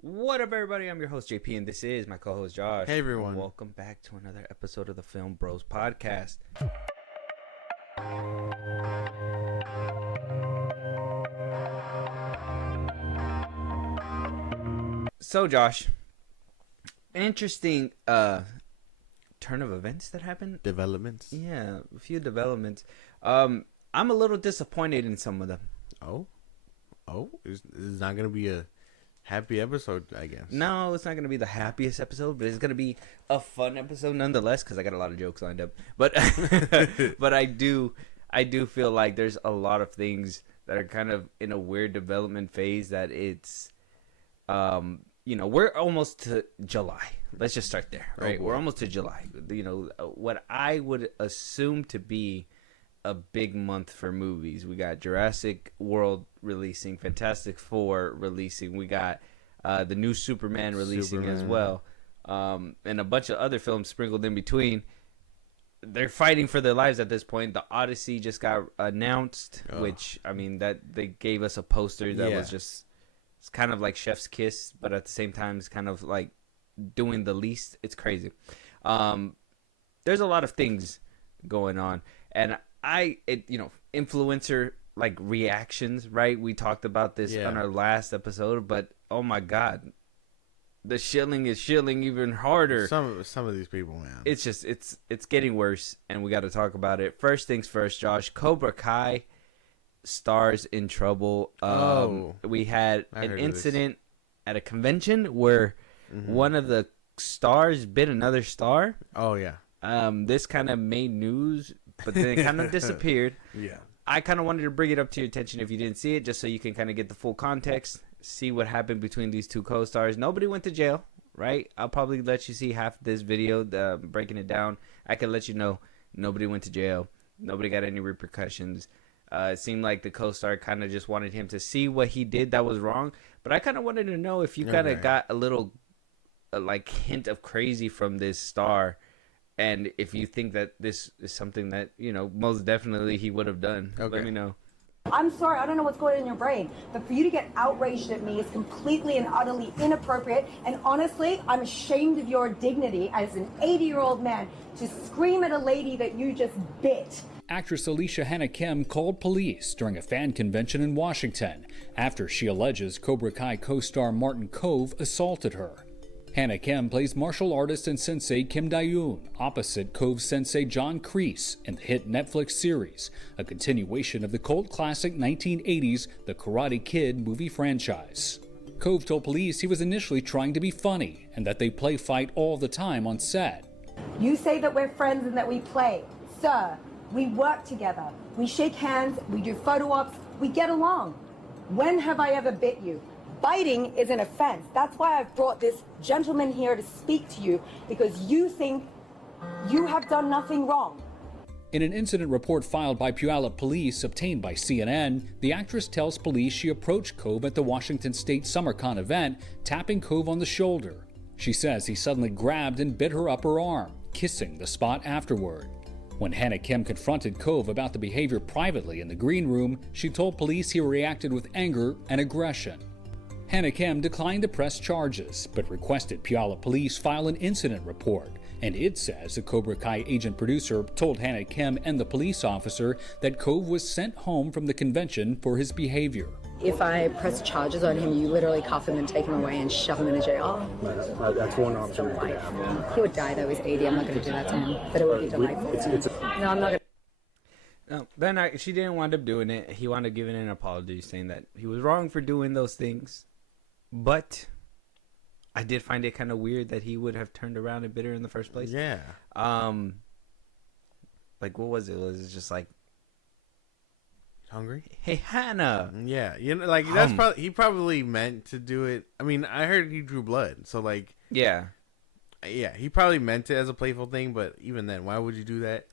What up, everybody? I'm your host, JP, and this is my co-host, Josh. Hey, everyone. Welcome back to another episode of the FilmBros podcast. So, Josh, interesting turn of events that happened. Developments. Yeah, a few developments. I'm a little disappointed in some of them. Oh, it's not gonna be a happy episode, I guess. No, it's not going to be the happiest episode, but it's going to be a fun episode nonetheless because I got a lot of jokes lined up. But but I do feel like there's a lot of things that are kind of in a weird development phase that it's we're almost to July. Let's just start there, right? We're almost to July. What I would assume to be a big month for movies. We got Jurassic World releasing, Fantastic Four releasing. We got the new Superman releasing as well, and a bunch of other films sprinkled in between. They're fighting for their lives at this point. The Odyssey just got announced, which I mean that they gave us a poster that was just it's kind of like Chef's Kiss, but at the same time it's kind of like doing the least. It's crazy. There's a lot of things going on, and influencer like reactions, right? We talked about this on our last episode, but oh my god, the shilling is shilling even harder. Some of these people, man. It's just it's getting worse, and we got to talk about it. First things first, Josh. Cobra Kai stars in trouble. We had an incident at a convention where one of the stars bit another star. Oh yeah. This kind of made news, but then it kind of disappeared. Yeah. I kind of wanted to bring it up to your attention if you didn't see it, just so you can kind of get the full context, see what happened between these two co-stars. Nobody went to jail, right? I'll probably let you see half this video, breaking it down. I can let you know nobody went to jail. Nobody got any repercussions. It seemed like the co-star kind of just wanted him to see what he did that was wrong. But I kind of wanted to know if you kind of got a little hint of crazy from this star. And if you think that this is something that, most definitely he would have done, let me know. I'm sorry, I don't know what's going on in your brain, but for you to get outraged at me is completely and utterly inappropriate. And honestly, I'm ashamed of your dignity as an 80-year-old man to scream at a lady that you just bit. Actress Alicia Hannah Kim called police during a fan convention in Washington after she alleges Cobra Kai co-star Martin Kove assaulted her. Hannah Kim plays martial artist and sensei Kim Dae-yoon opposite Kove's sensei John Kreese in the hit Netflix series, a continuation of the cult classic 1980s The Karate Kid movie franchise. Kove told police he was initially trying to be funny and that they play fight all the time on set. You say that we're friends and that we play. Sir, we work together. We shake hands, we do photo ops, we get along. When have I ever bit you? Biting is an offense. That's why I've brought this gentleman here to speak to you, because you think you have done nothing wrong. In an incident report filed by Puyallup police obtained by CNN, the actress tells police she approached Kove at the Washington State SummerCon event, tapping Kove on the shoulder. She says he suddenly grabbed and bit her upper arm, kissing the spot afterward. When Hannah Kim confronted Kove about the behavior privately in the green room, she told police he reacted with anger and aggression. Hannah Kim declined to press charges, but requested Puyallup police file an incident report, and it says the Cobra Kai agent producer told Hannah Kim and the police officer that Kove was sent home from the convention for his behavior. If I press charges on him, you literally cuff him and take him away and shove him in a jail. That's one option. He would die though, he's 80, I'm not going to do that to him, but it would be delightful. No, I'm not going to. No, then she didn't wind up doing it. He wound up giving an apology, saying that he was wrong for doing those things. But I did find it kind of weird that he would have turned around and bit her in the first place. Yeah. Like, what was it? Was it just like, hungry? hey, Hannah? Yeah. That's probably he probably meant to do it. I mean, I heard he drew blood, so like. Yeah. Yeah, he probably meant it as a playful thing, but even then, why would you do that?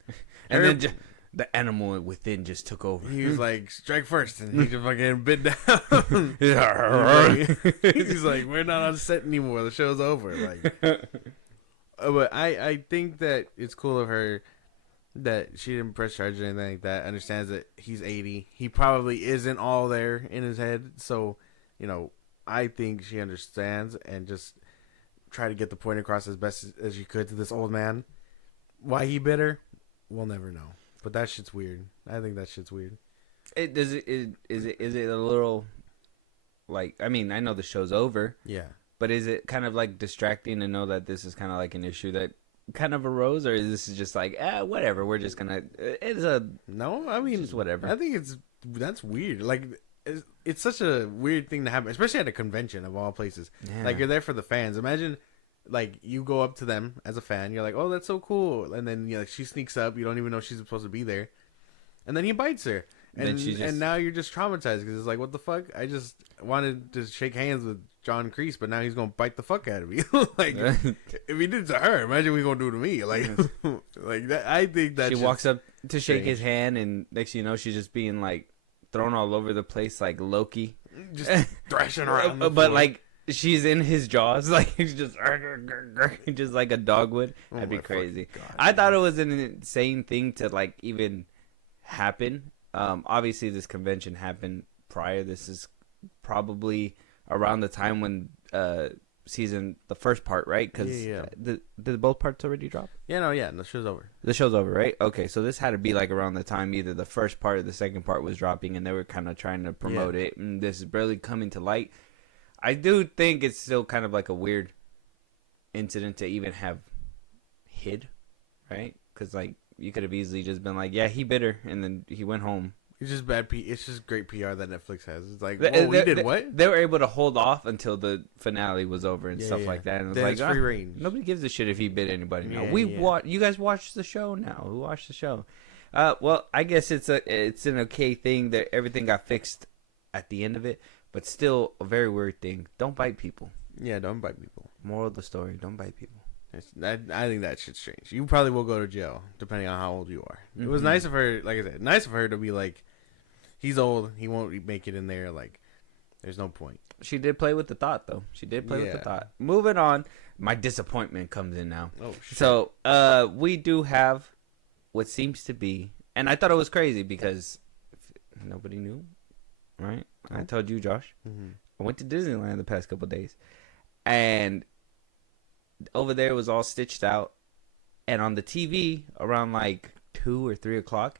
And then the animal within just took over. He was like, strike first, and he just fucking bit down. He's like, we're not on set anymore. The show's over. Like, but I think that it's cool of her that she didn't press charges or anything like that. Understands that he's 80. He probably isn't all there in his head. So, I think she understands and just try to get the point across as best as she could to this old man. Why he bit her, we'll never know. But that shit's weird. I think that shit's weird. Is it a little like, I mean, I know the show's over. Yeah. But is it kind of like distracting to know that this is kind of like an issue that kind of arose, or is this just like, whatever, we're just gonna, No, I mean, just whatever. I think that's weird. Like, it's such a weird thing to happen, especially at a convention of all places. Yeah. Like, you're there for the fans. Imagine, like, you go up to them as a fan, you're like, oh, that's so cool, and then like she sneaks up, you don't even know she's supposed to be there, and then he bites her, and now you're just traumatized because it's like, what the fuck? I just wanted to shake hands with John Kreese, but now he's gonna bite the fuck out of me. Like, if he did it to her, imagine what he's gonna do to me. Like, like that. I think that she walks up to shake his hand, and next thing you know, she's just being like thrown all over the place like Loki, just thrashing around. But like she's in his jaws, like he's just like a dog would. That'd be crazy. I thought it was an insane thing to like even happen. Obviously, this convention happened prior. This is probably around the time when the first part, right? Because did both parts already drop? Yeah, the show's over. The show's over, right? Okay, so this had to be like around the time either the first part or the second part was dropping, and they were kind of trying to promote it, and this is barely coming to light. I do think it's still kind of like a weird incident to even have hid, right? Because like you could have easily just been like, yeah, he bit her, and then he went home. It's just bad. It's just great PR that Netflix has. It's like, whoa, we did what? They were able to hold off until the finale was over and stuff like that. And it was like, free range. Nobody gives a shit if he bit anybody now. Yeah, You guys watch the show now. We watched the show. Well, I guess it's an okay thing that everything got fixed at the end of it, but still a very weird thing. Don't bite people. Yeah, don't bite people. Moral of the story: don't bite people. I think that shit's strange. You probably will go to jail depending on how old you are. Mm-hmm. It was nice of her, like I said, nice of her to be like, he's old, he won't make it in there. Like, there's no point. She did play with the thought, though. She did play with the thought. Moving on, my disappointment comes in now. Oh shit. So, we do have what seems to be, and I thought it was crazy because nobody knew, right? I told you, Josh. Mm-hmm. I went to Disneyland the past couple of days, and over there it was all stitched out, and on the TV around like 2 or 3 o'clock,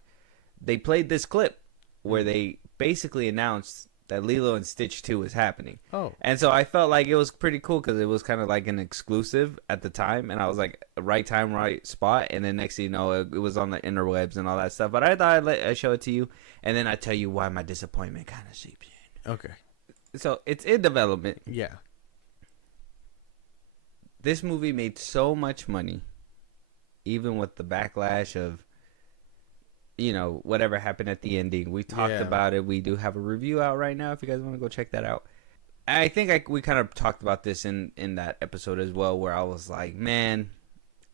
they played this clip where they basically announced that Lilo and Stitch 2 is happening. Oh. And so I felt like it was pretty cool because it was kind of like an exclusive at the time, and I was like, right time, right spot, and then next thing you know, it was on the interwebs and all that stuff. But I thought I'd show it to you, and then I'd tell you why my disappointment kind of seeps in. Okay. So it's in development. Yeah. This movie made so much money, even with the backlash of, you know, whatever happened at the ending. We talked about it. We do have a review out right now if you guys want to go check that out. I think we kind of talked about this in that episode as well, where I was like, man,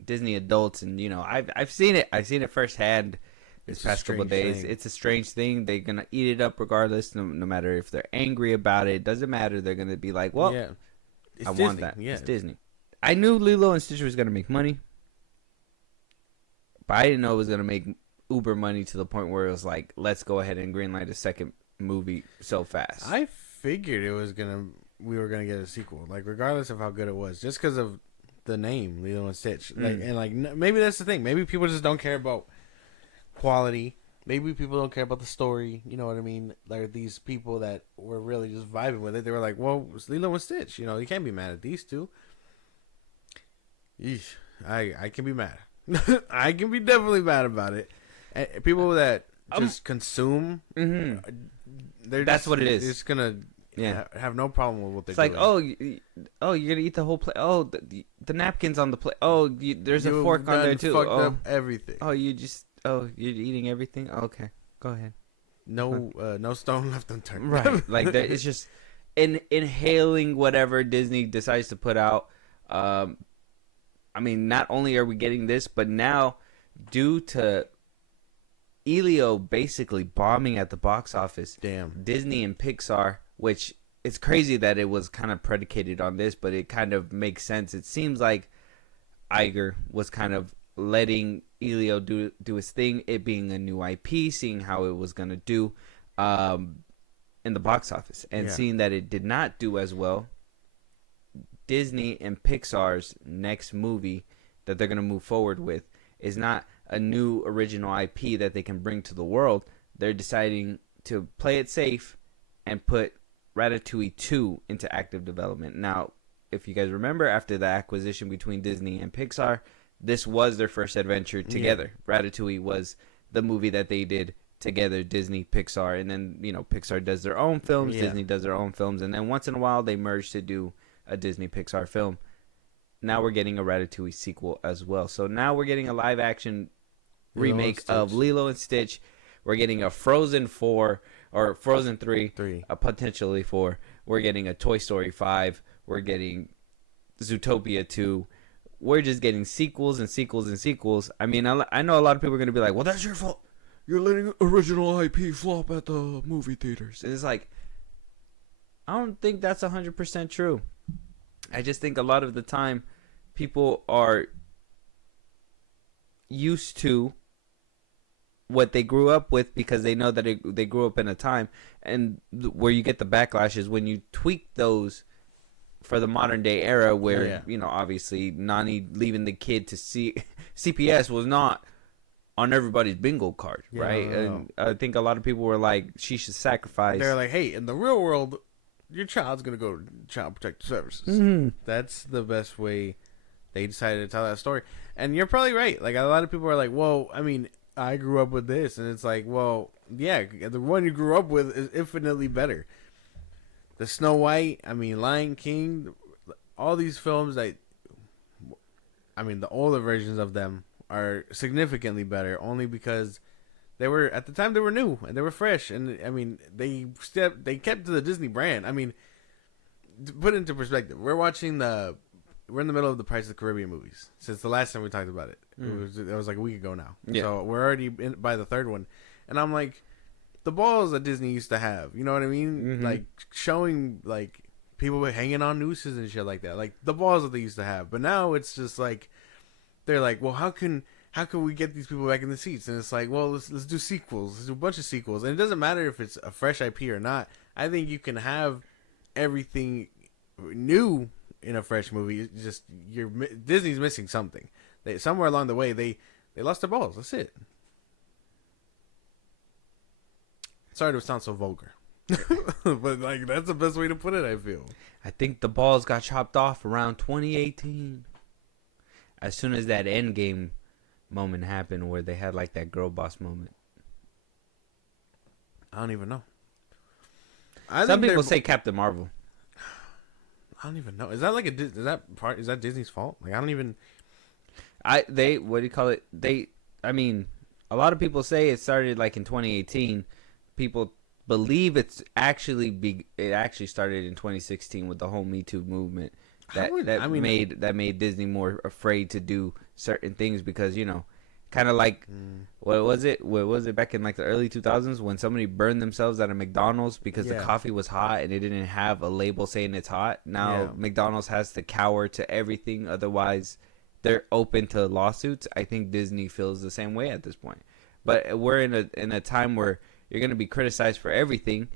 Disney adults, and, you know, I've seen it. I've seen it firsthand this past couple of days. It's a strange thing. They're going to eat it up regardless, no matter if they're angry about it. It doesn't matter. They're going to be like, well, I want that. Yeah. It's Disney. I knew Lilo and Stitch was going to make money, but I didn't know it was going to make uber money to the point where it was like, let's go ahead and greenlight a second movie so fast. I figured we were gonna get a sequel, like regardless of how good it was, just because of the name Lilo and Stitch. Like, and like maybe that's the thing. Maybe people just don't care about quality. Maybe people don't care about the story. You know what I mean? Like these people that were really just vibing with it, they were like, well, it's Lilo and Stitch. You know, you can't be mad at these two. Eesh, I can be mad. I can be definitely mad about it. And people that just consume, that's what it is. It's gonna have no problem with what they're doing. It's like, oh, you're gonna eat the whole plate. Oh, the napkins on the plate. Oh, there's a fork on there too. Fucked up everything. Oh, you're eating everything. Okay, go ahead. No stone left unturned. Right, like that. It's just inhaling whatever Disney decides to put out. I mean, not only are we getting this, but now due to Elio basically bombing at the box office, Disney and Pixar, which it's crazy that it was kind of predicated on this, but it kind of makes sense. It seems like Iger was kind of letting Elio do his thing, it being a new IP, seeing how it was going to do. in the box office, and seeing that it did not do as well, Disney and Pixar's next movie that they're going to move forward with is not a new original IP that they can bring to the world. They're deciding to play it safe and put Ratatouille 2 into active development. Now, if you guys remember, after the acquisition between Disney and Pixar, this was their first adventure together. Ratatouille was the movie that they did together, Disney, Pixar, and then, you know, Pixar does their own films, Disney does their own films, and then once in a while they merge to do a Disney Pixar film. Now we're getting a Ratatouille sequel as well. So now we're getting a live action remake of Lilo and Stitch. We're getting a Frozen 4 or Frozen 3, potentially 4. We're getting a Toy Story 5. We're getting Zootopia 2. We're just getting sequels and sequels and sequels. I mean, I know a lot of people are going to be like, well, that's your fault. You're letting original IP flop at the movie theaters. And it's like, I don't think that's 100% true. I just think a lot of the time people are used to what they grew up with because they know that they grew up in a time, and where you get the backlash is when you tweak those for the modern day era where, you know, obviously Nani leaving the kid to see CPS was not on everybody's bingo card, right? And I think a lot of people were like, she should sacrifice. They're like, hey, in the real world, your child's going to go to Child Protective Services. That's the best way they decided to tell that story. And you're probably right. Like, a lot of people are like, well, I mean, I grew up with this. And it's like, well, yeah, the one you grew up with is infinitely better. The Snow White, I mean, Lion King, all these films, the older versions of them are significantly better only because they were, at the time, they were new and they were fresh. And, I mean, they kept to the Disney brand. I mean, to put it into perspective, we're in the middle of the Pirates of the Caribbean movies since the last time we talked about it. It was like a week ago now. Yeah. So we're already by the third one. And I'm like, the balls that Disney used to have, you know what I mean? Like, showing, like, people hanging on nooses and shit like that. Like, the balls that they used to have. But now it's just like, they're like, well, how can we get these people back in the seats? And it's like, well, let's do sequels. Let's do a bunch of sequels. And it doesn't matter if it's a fresh IP or not. I think you can have everything new in a fresh movie. It's just Disney's missing something. Somewhere along the way, they lost their balls. That's it. Sorry to sound so vulgar. But, like, that's the best way to put it, I feel. I think the balls got chopped off around 2018. As soon as that Endgame moment happened where they had, like, that girl boss moment. I don't even know. Some people say Captain Marvel. I don't even know. Is that like is that Disney's fault? Like, I don't even. What do you call it? I mean, a lot of people say it started like in 2018. People believe it actually started in 2016 with the whole Me Too movement. That made Disney more afraid to do certain things because, you know, kind of like what was it back in like the early 2000s when somebody burned themselves at a McDonald's because the coffee was hot and it didn't have a label saying it's hot. Now McDonald's has to cower to everything, otherwise they're open to lawsuits. I think Disney feels the same way at this point. But we're in a time where you're going to be criticized for everything.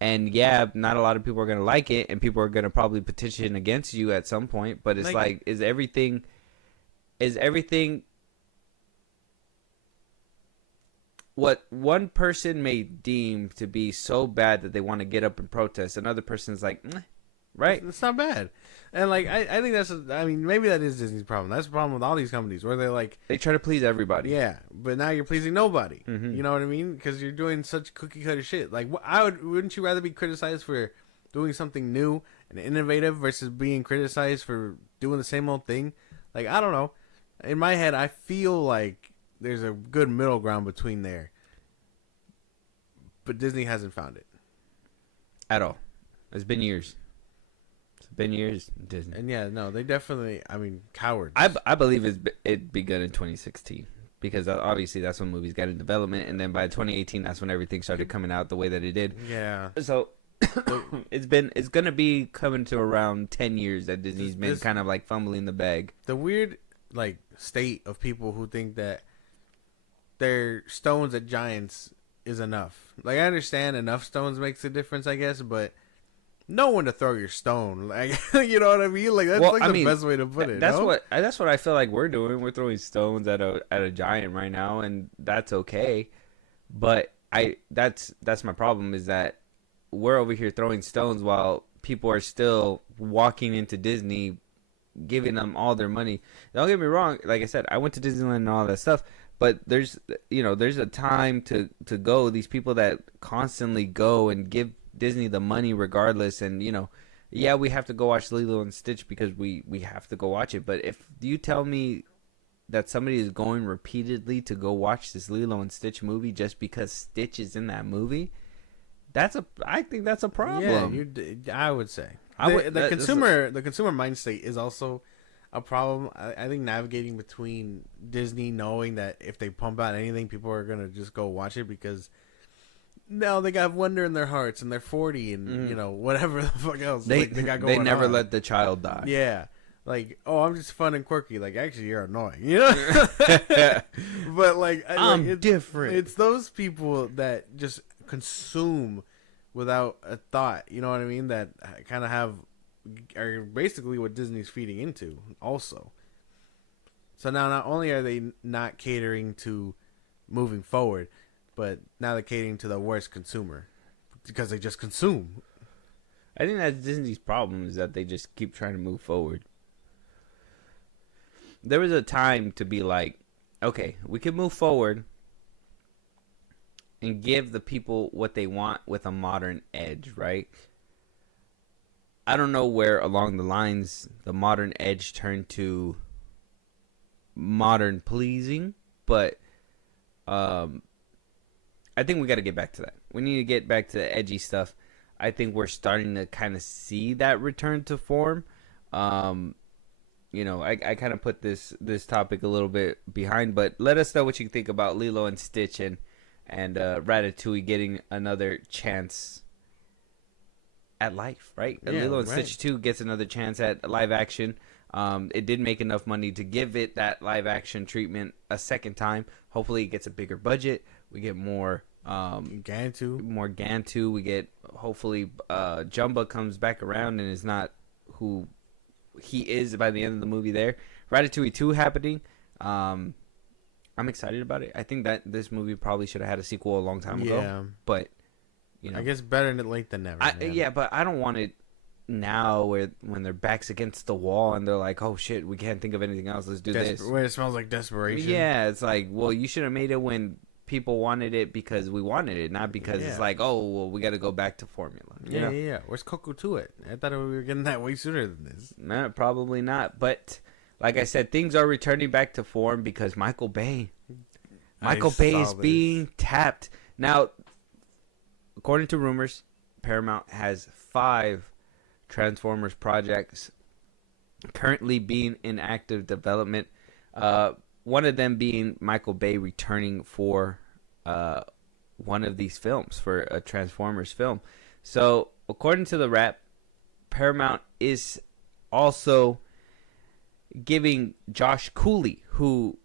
And yeah, not a lot of people are going to like it, and people are going to probably petition against you at some point. But it's like is everything what one person may deem to be so bad that they want to get up and protest, another person's like, right? It's not bad. And like I think maybe that is Disney's problem. That's the problem with all these companies where they try to please everybody. Yeah, but now you're pleasing nobody. You know what I mean? Because you're doing such cookie cutter shit. Like, wouldn't you rather be criticized for doing something new and innovative versus being criticized for doing the same old thing? Like, I don't know. In my head, I feel like there's a good middle ground between there, but Disney hasn't found it at all. It's been years. Disney. And yeah, no, they definitely, cowards. I believe it begun in 2016 because obviously that's when movies got in development, and then by 2018 that's when everything started coming out the way that it did. Yeah. So it's gonna be coming to around 10 years that Disney's been kind of like fumbling the bag. The weird state of people who think that they're stones at giants is enough. Like, I understand enough stones makes a difference, I guess, but know when to throw your stone. Like, you know what I mean? Like, that's the best way to put it. That's what I feel like we're doing. We're throwing stones at a giant right now, and that's okay. But that's my problem, is that we're over here throwing stones while people are still walking into Disney, giving them all their money. Don't get me wrong. Like I said, I went to Disneyland and all that stuff. But there's a time to go. These people that constantly go and give Disney the money regardless, and yeah, we have to go watch Lilo and Stitch because we have to go watch it. But if you tell me that somebody is going repeatedly to go watch this Lilo and Stitch movie just because Stitch is in that movie, I think that's a problem. Yeah, I would say the consumer mind state is also a problem. I think navigating between Disney knowing that if they pump out anything, people are gonna just go watch it because now they got wonder in their hearts and they're 40 and whatever the fuck else they got going on. They never let the child die. Yeah. Like, oh, I'm just fun and quirky. Like, actually, you're annoying, But I'm different. It's those people that just consume without a thought. You know what I mean? That kind of are basically what Disney's feeding into, also. So now, not only are they not catering to moving forward, but now they're catering to the worst consumer because they just consume. I think that's Disney's problem, is that they just keep trying to move forward. There was a time to be like, okay, we can move forward and give the people what they want with a modern edge, right? I don't know where along the lines the modern edge turned to modern pleasing, but I think we got to get back to that. We need to get back to the edgy stuff. I think we're starting to kind of see that return to form. I kind of put this topic a little bit behind, but let us know what you think about Lilo and Stitch and Ratatouille getting another chance at life, right? Yeah, Lilo and Stitch 2 gets another chance at live action. It did make enough money to give it that live action treatment a second time. Hopefully it gets a bigger budget. We get more Gantu. We get, hopefully, Jumba comes back around and is not who he is by the end of the movie there. Ratatouille 2 happening. I'm excited about it. I think that this movie probably should have had a sequel a long time ago. But, I guess better late than never. Yeah, but I don't want it now when their back's against the wall and they're like, oh shit, we can't think of anything else. Let's do this. Where it smells like desperation. Yeah, it's like, well, you should have made it when people wanted it because we wanted it, not because it's like, oh, well, we got to go back to formula. Yeah. Where's Coco to it? I thought we were getting that way sooner than this. Nah, probably not. But like I said, things are returning back to form because Michael Bay is being tapped. Now, according to rumors, Paramount has 5 Transformers projects currently being in active development. One of them being Michael Bay returning for one of these films, for a Transformers film. So, according to the Wrap, Paramount is also giving Josh Cooley, who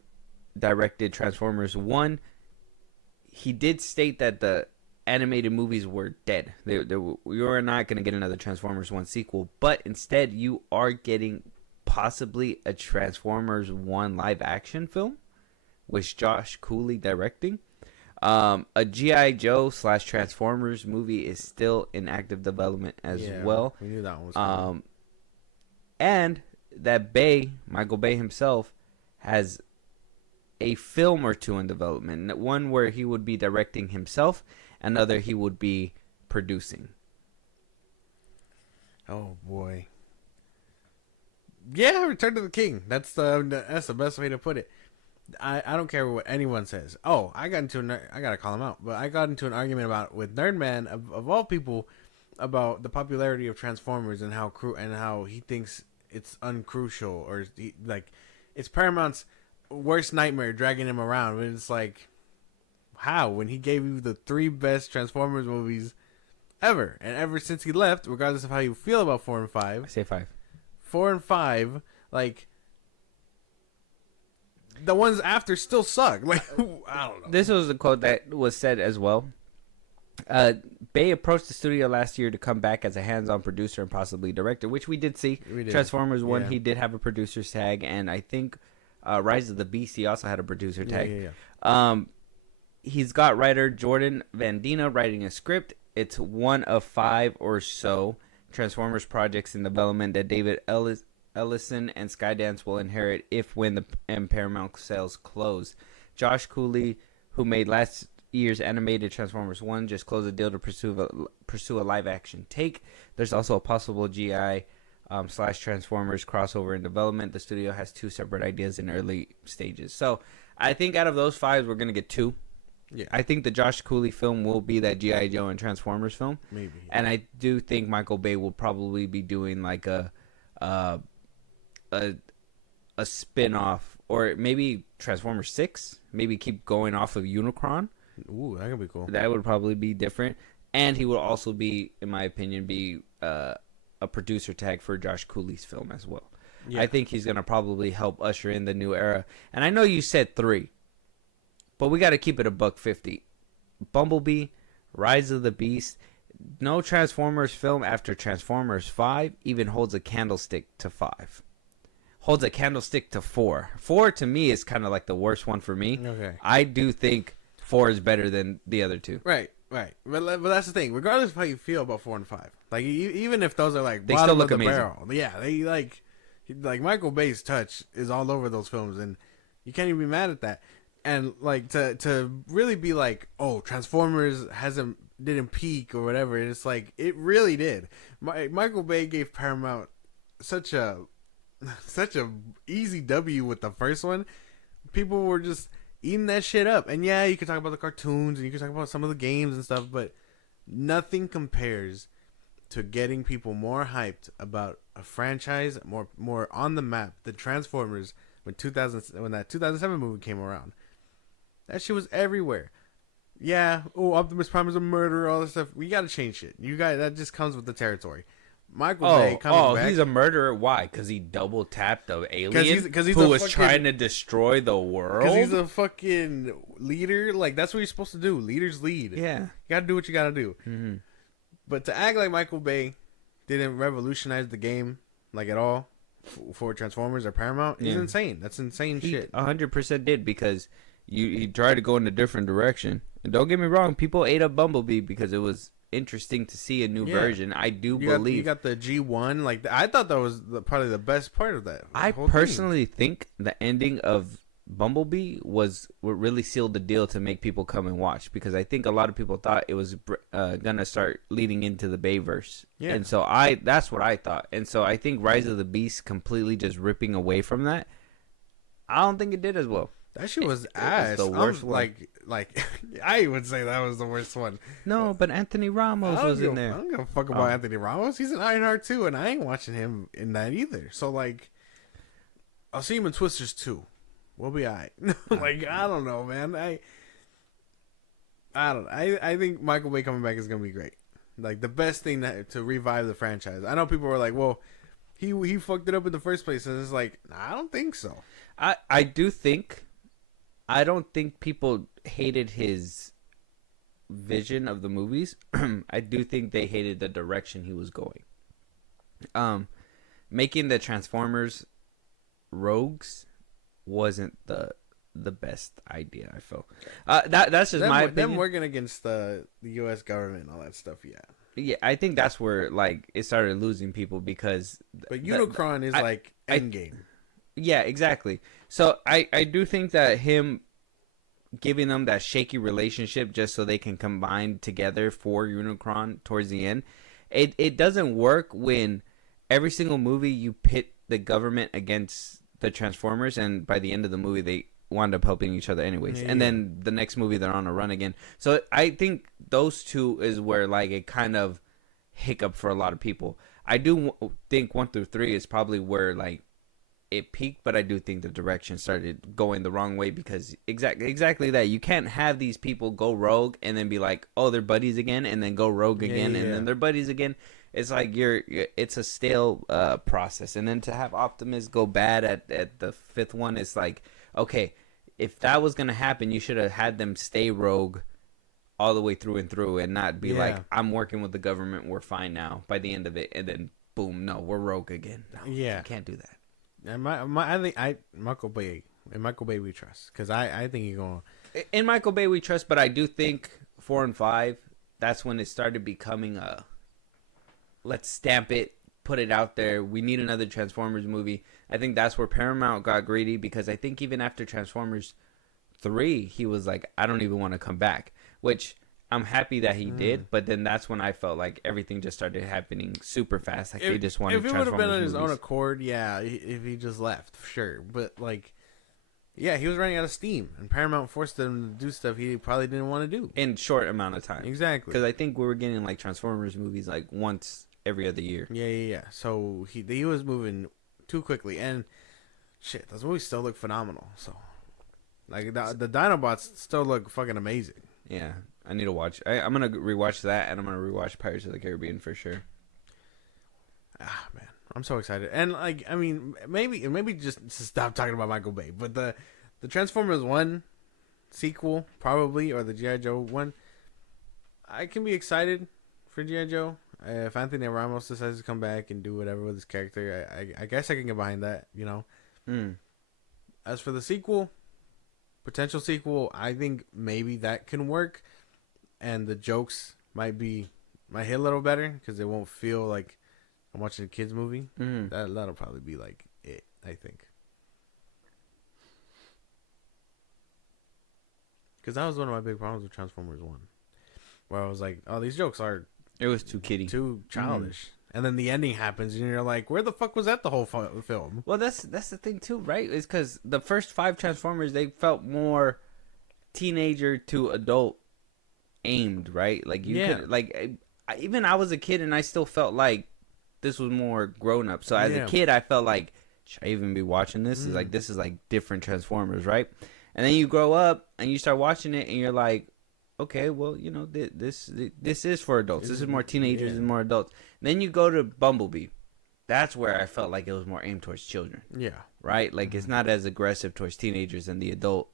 directed Transformers 1, he did state that the animated movies were dead. You're not going to get another Transformers 1 sequel, but instead you are getting possibly a Transformers 1 live action film with Josh Cooley directing. A G.I. Joe / Transformers movie is still in active development as well. We knew that one was coming. And that Michael Bay himself, has a film or 2 in development. One where he would be directing himself, another he would be producing. Oh boy. Yeah, Return to the King. That's the best way to put it. I don't care what anyone says. Oh, I gotta call him out. But I got into an argument with Nerdman of all people about the popularity of Transformers and how he thinks it's uncrucial, or it's Paramount's worst nightmare dragging him around. But it's like, how, when he gave you the 3 best Transformers movies ever, and ever since he left, regardless of how you feel about 4 and 5, I say 5. 4 and 5, the ones after still suck. I don't know. This was a quote that was said as well. Bay approached the studio last year to come back as a hands-on producer and possibly director, which we did see. We did. Transformers 1, he did have a producer's tag, and I think Rise of the Beast, he also had a producer tag. He's got writer Jordan Vandina writing a script. It's one of 5 or so Transformers projects in development that David Ellison and Skydance will inherit when the Paramount sales close. Josh Cooley, who made last year's animated Transformers 1, just closed a deal to pursue a live-action take. There's also a possible GI / Transformers crossover in development. The studio has 2 separate ideas in early stages. So I think out of those 5, we're going to get 2. Yeah. I think the Josh Cooley film will be that G.I. Joe and Transformers film. Maybe. And I do think Michael Bay will probably be doing like a spin-off, or maybe Transformers 6. Maybe keep going off of Unicron. Ooh, that could be cool. That would probably be different. And he will also be, in my opinion, a producer tag for Josh Cooley's film as well. Yeah. I think he's going to probably help usher in the new era. And I know you said 3, but we got to keep it $150. Bumblebee, Rise of the Beast, no Transformers film after Transformers 5 even holds a candlestick to 5. Holds a candlestick to 4. 4 to me is kind of like the worst one for me. Okay. I do think 4 is better than the other 2. Right. But that's the thing. Regardless of how you feel about 4 and 5, like even if those are like they still look amazing. Barrel, yeah, they like Michael Bay's touch is all over those films, and you can't even be mad at that. And like to really be like, oh, Transformers didn't peak or whatever, and it's like it really did. Michael Bay gave Paramount such a easy W with the first one. People were just eating that shit up. And yeah, you can talk about the cartoons and you can talk about some of the games and stuff, but nothing compares to getting people more hyped about a franchise, more on the map than Transformers when that 2007 movie came around. That shit was everywhere. Yeah, Optimus Prime is a murderer, all this stuff. We gotta change shit. That just comes with the territory. Michael Bay coming back. He's a murderer. Why? Because he double tapped the alien who was trying to destroy the world. Because he's a fucking leader. Like, that's what you're supposed to do. Leaders lead. Yeah, you gotta do what you gotta do. Mm-hmm. But to act like Michael Bay didn't revolutionize the game like at all for Transformers or Paramount is insane. That's insane shit. 100% did, because he tried to go in a different direction. And don't get me wrong, people ate up Bumblebee because it was interesting to see a new version. I do believe you got the G1. Like, I thought that was probably the best part of that. I personally think the ending of Bumblebee was what really sealed the deal to make people come and watch, because I think a lot of people thought it was gonna start leading into the Bayverse. Yeah. And so that's what I thought. And so I think Rise of the Beast completely just ripping away from that. I don't think it did as well. That shit was ass. The worst one. Like I would say that was the worst one. No, but Anthony Ramos was in there. I don't give a fuck about Anthony Ramos. He's in Ironheart too, and I ain't watching him in that either. So like, I'll see him in Twisters 2. We'll be alright. Like, I don't know, man. I think Michael Bay coming back is gonna be great. Like, the best thing to revive the franchise. I know people were like, well, he fucked it up in the first place, and it's like, nah, I don't think so. I don't think people hated his vision of the movies. I do think they hated the direction he was going. Making the Transformers rogues wasn't the best idea, I feel. That's just my opinion. Them working against the U.S. government and all that stuff, yeah. Yeah, I think that's where like it started losing people, because... But Unicron is like Endgame. Yeah, exactly. So I do think that him giving them that shaky relationship just so they can combine together for Unicron towards the end, it doesn't work when every single movie you pit the government against the Transformers, and by the end of the movie they wind up helping each other anyways. Yeah. And then the next movie they're on a run again. So I think those two is where like it kind of hiccup for a lot of people. I do think 1 through 3 is probably where like it peaked, but I do think the direction started going the wrong way, because exactly that. You can't have these people go rogue and then be like, oh, they're buddies again, and then go rogue again, and then they're buddies again. It's like it's a stale process. And then to have Optimus go bad at the 5th one, it's like, okay, if that was gonna happen, you should have had them stay rogue all the way through and through, and not be like, I'm working with the government, we're fine now by the end of it, and then boom, no, we're rogue again. No, you can't do that. And I think Michael Bay we trust, because I think he's going. In Michael Bay we trust, but I do think 4 and 5, that's when it started becoming a let's stamp it, put it out there. We need another Transformers movie. I think that's where Paramount got greedy, because I think even after Transformers 3, he was like, I don't even want to come back, which I'm happy that he did. But then that's when I felt like everything just started happening super fast. Like they just wanted If it would have been on his movies. own accord, if he just left, sure. But like, yeah, he was running out of steam, and Paramount forced him to do stuff he probably didn't want to do in short amount of time. Exactly. Because I think we were getting like Transformers movies like once every other year. Yeah. So he was moving too quickly, and shit, those movies still look phenomenal. So like the Dinobots still look fucking amazing. Yeah, I need to watch. I'm gonna rewatch that, and I'm gonna rewatch Pirates of the Caribbean for sure. Ah man, I'm so excited. And like, I mean, maybe just stop talking about Michael Bay, but the Transformers 1 sequel probably, or the G.I. Joe one, I can be excited for G.I. Joe. If Anthony Ramos decides to come back and do whatever with his character, I guess I can get behind that, you know. As for the sequel, potential sequel, I think maybe that can work, and the jokes might hit a little better, because it won't feel like I'm watching a kids movie. That'll probably be like it, I think. Because that was one of my big problems with Transformers 1, where I was like, oh, these jokes are... It was too kiddie. Too childish. And then the ending happens, and you're like, where the fuck was that the whole film? Well, that's the thing, too, right? It's because the first 5 Transformers, they felt more teenager to adult aimed, right? Like, you could... Like, even I was a kid, and I still felt like this was more grown-up. So, as a kid, I felt like, should I even be watching this? It's like, this is, like, different Transformers, right? And then you grow up, and you start watching it, and you're like, okay, well, you know, this is for adults. This is more teenagers and more adults. And then you go to Bumblebee. That's where I felt like it was more aimed towards children. Yeah. Right? Like, it's not as aggressive towards teenagers and the adult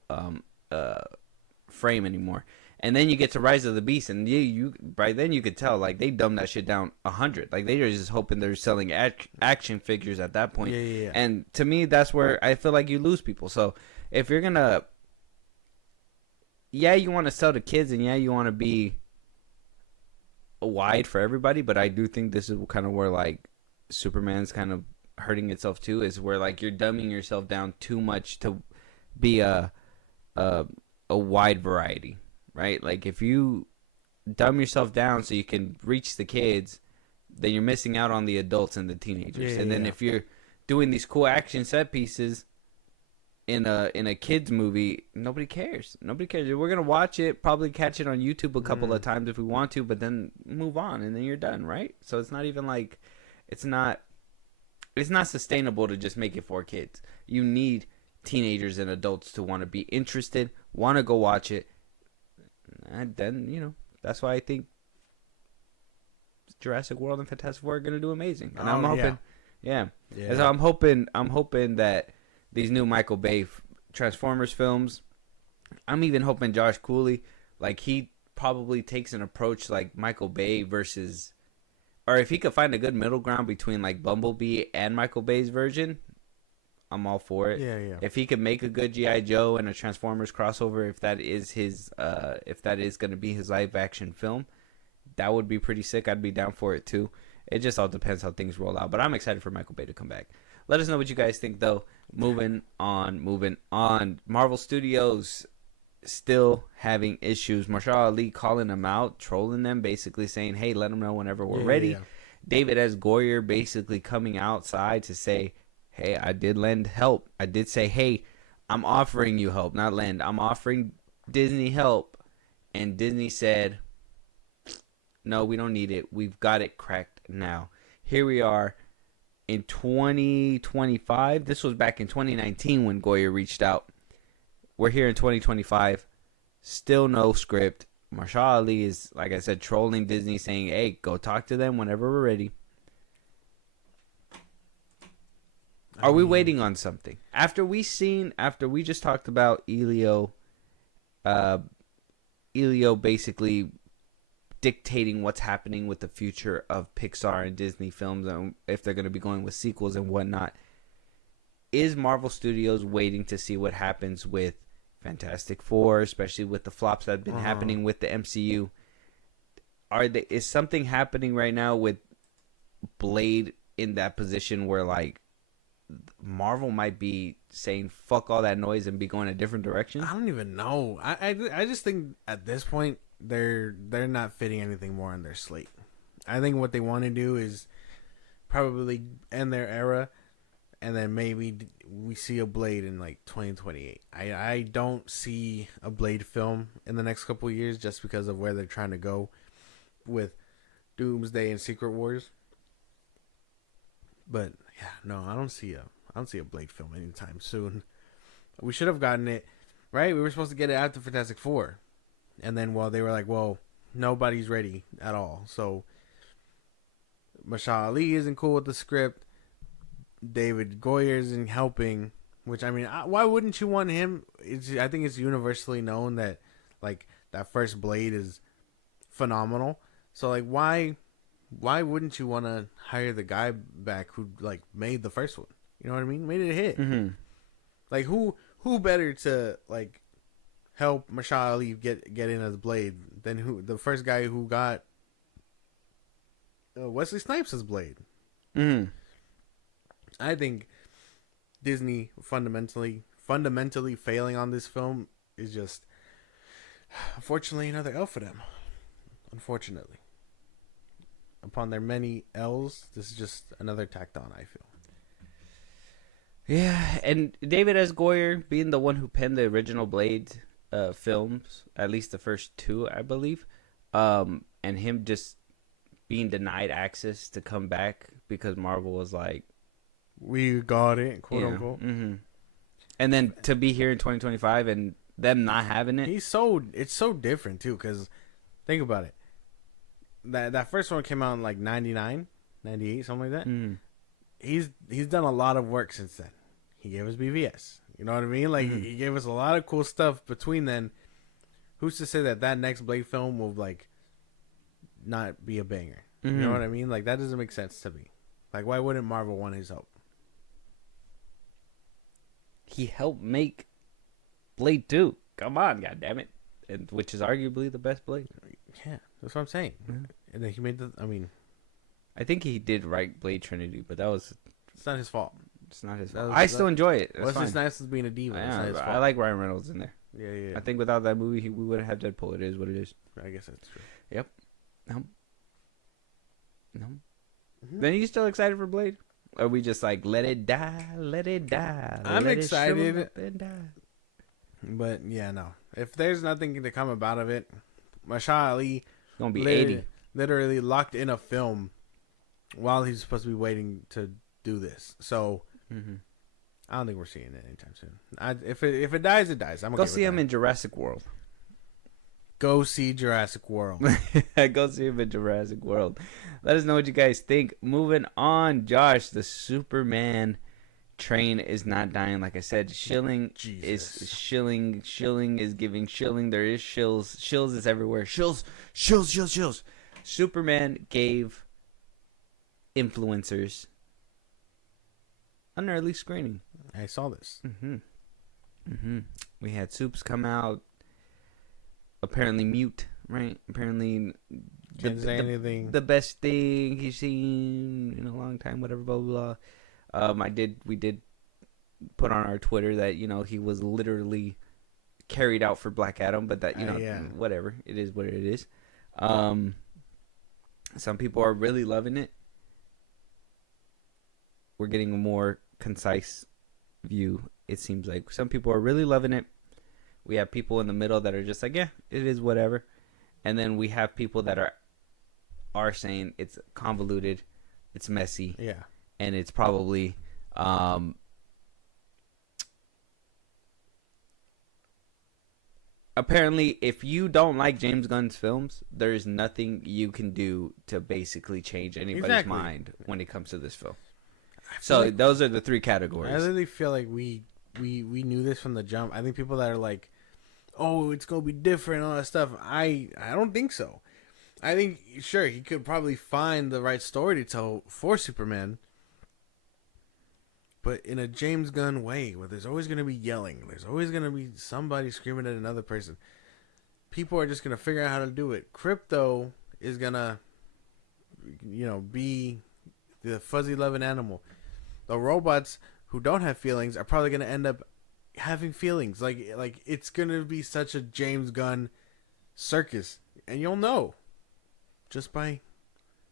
frame anymore. And then you get to Rise of the Beast, and you by then you could tell, like, they dumbed that shit down 100. Like, they were just hoping they're selling action figures at that point. Yeah. And to me, that's where I feel like you lose people. So, if you're going to... Yeah, you want to sell to kids, and yeah, you want to be wide for everybody, but I do think this is kind of where, like, Superman's kind of hurting itself too, is where, like, you're dumbing yourself down too much to be a wide variety, right? Like, if you dumb yourself down so you can reach the kids, then you're missing out on the adults and the teenagers. And then if you're doing these cool action set pieces in a kids movie, nobody cares. We're gonna watch it, probably catch it on YouTube a couple of times if we want to, but then move on, and then you're done, right? So it's not even like it's not sustainable to just make it for kids. You need teenagers and adults to want to be interested, want to go watch it, and then, you know, that's why I think Jurassic World and Fantastic Four are gonna do amazing. And I'm hoping, And so I'm hoping that these new Michael Bay Transformers films, I'm even hoping Josh Cooley, like, he probably takes an approach like Michael Bay versus, or if he could find a good middle ground between, like, Bumblebee and Michael Bay's version, I'm all for it. Yeah. If he could make a good G.I. Joe and a Transformers crossover, if that is going to be his live action film, that would be pretty sick. I'd be down for it too. It just all depends how things roll out. But I'm excited for Michael Bay to come back. Let us know what you guys think, though. Moving on. Marvel Studios still having issues. Marshall Ali calling them out, trolling them, basically saying, hey, let them know whenever we're ready. Yeah. David S. Goyer basically coming outside to say, hey, I did lend help. I did say, hey, I'm offering you help, not lend. I'm offering Disney help. And Disney said, no, we don't need it. We've got it cracked now. Here we are in 2025. This was back in 2019 when Goyer reached out. We're here in 2025. Still no script. Marshall Ali is, like I said, trolling Disney, saying, hey, go talk to them whenever we're ready. Are we waiting on something? After we just talked about Elio basically dictating what's happening with the future of Pixar and Disney films, and if they're going to be going with sequels and whatnot, is Marvel Studios waiting to see what happens with Fantastic Four, especially with the flops that have been happening with the MCU? Is something happening right now with Blade in that position where like Marvel might be saying fuck all that noise and be going a different direction? I don't even know. I just think at this point they're not fitting anything more on their slate. I think what they want to do is probably end their era, and then maybe we see a Blade in like 2028. I don't see a Blade film in the next couple of years just because of where they're trying to go with Doomsday and Secret Wars. But yeah, no, I don't see a Blade film anytime soon. We should have gotten it, right? We were supposed to get it after Fantastic Four, and then they were like, well, nobody's ready at all. So Mahershala Ali isn't cool with the script. David Goyer isn't helping. Which, I mean, why wouldn't you want him? I think it's universally known that like that first Blade is phenomenal. So like, why wouldn't you want to hire the guy back who like made the first one? You know what I mean? Made it a hit. Mm-hmm. Like who better to like help Mahershala Ali get in as Blade than the first guy who got Wesley Snipes as Blade? Mm-hmm. I think Disney fundamentally failing on this film is just, unfortunately, another L for them. Unfortunately. Upon their many L's, this is just another tacked on, I feel. Yeah, and David S. Goyer being the one who penned the original Blade films, at least the first two, I believe, and him just being denied access to come back because Marvel was like, we got it, quote unquote. Mm-hmm. And then to be here in 2025 and them not having it. It's so different too, because think about it. That first one came out in like 99, 98, something like that. Mm. He's done a lot of work since then. He gave us BVS. You know what I mean? Like he gave us a lot of cool stuff between then. Who's to say that next Blade film will like not be a banger? Mm-hmm. You know what I mean? Like that doesn't make sense to me. Like why wouldn't Marvel want his help? He helped make Blade 2. Come on, goddammit. And which is arguably the best Blade. Yeah, that's what I'm saying. Mm-hmm. And then he made I think he did write Blade Trinity, but it's not his fault. It's not his fault. I still enjoy it. What's his nice as being a diva? I like Ryan Reynolds in there. Yeah. I think without that movie, we would have had Deadpool. It is what it is. I guess that's true. Yep. No. Mm-hmm. Then are you still excited for Blade? Or are we just like, let it die? I'm excited. But yeah, no. If there's nothing to come about of it, Mahershala Ali gonna be 80. Literally locked in a film while he's supposed to be waiting to do this. So I don't think we're seeing it anytime soon. If it dies, it dies. I'm okay. Go see him in Jurassic World. Go see Jurassic World. Go see him in Jurassic World. Let us know what you guys think. Moving on, Josh, the Superman train is not dying. Like I said, shilling is shilling. Shilling is giving shilling. There is shills. Shills is everywhere. Shills. Superman gave influencers an early screening. I saw this. We had Soups come out. Apparently mute, right? Apparently can't say anything. The best thing he's seen in a long time, whatever, blah, blah, blah. We did put on our Twitter that, he was literally carried out for Black Adam, but that, whatever. It is what it is. Some people are really loving it. We're getting a more concise view, it seems like. Some people are really loving it. We have people in the middle that are just like, yeah, it is whatever. And then we have people that are saying it's convoluted, it's messy, and it's probably apparently if you don't like James Gunn's films, there is nothing you can do to basically change anybody's mind when it comes to this film. So like those are the 3 categories. I really feel like we knew this from the jump. I think people that are like, oh, it's gonna be different, all that stuff. I don't think so. I think sure he could probably find the right story to tell for Superman, but in a James Gunn way, where there's always gonna be yelling, there's always gonna be somebody screaming at another person. People are just gonna figure out how to do it. Crypto is gonna, be the fuzzy loving animal. The robots who don't have feelings are probably gonna end up having feelings. Like it's gonna be such a James Gunn circus, and you'll know just by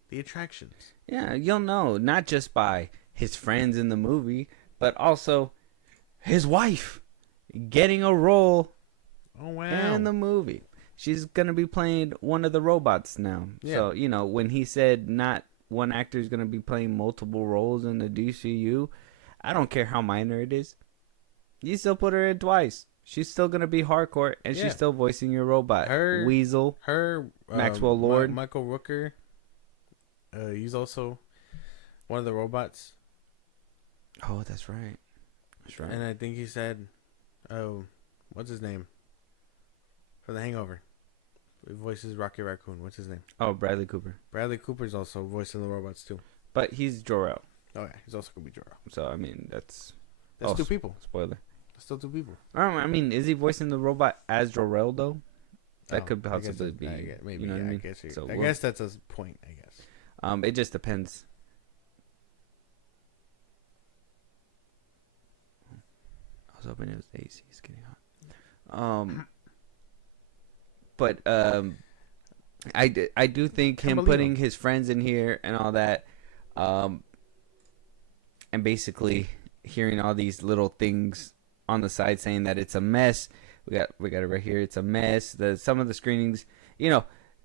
the attractions. Yeah, you'll know not just by his friends in the movie, but also his wife getting a role in the movie. She's gonna be playing one of the robots now. Yeah. So when he said not one actor is gonna be playing multiple roles in the DCU, I don't care how minor it is. You still put her in twice. She's still gonna be hardcore, and she's still voicing your robot. Weasel, Maxwell Lord, Michael Rooker. He's also one of the robots. Oh, that's right. That's right. And I think he said, what's his name? For The Hangover. He voices Rocky Raccoon. What's his name? Oh, Bradley Cooper. Bradley Cooper's also voicing the robots too. But he's Jor-El. Oh yeah, he's also gonna be Jor-El. So I mean, that's 2 people. Spoiler. That's still 2 people. I mean, is he voicing the robot as Jor-El though? That could possibly be. Maybe. You know what I mean? I guess that's a point. I guess. It just depends. I was hoping it was the AC. It's getting hot. But I do think him putting his friends in here and all that, and basically hearing all these little things on the side saying that it's a mess. We got it right here. It's a mess. Some of the screenings,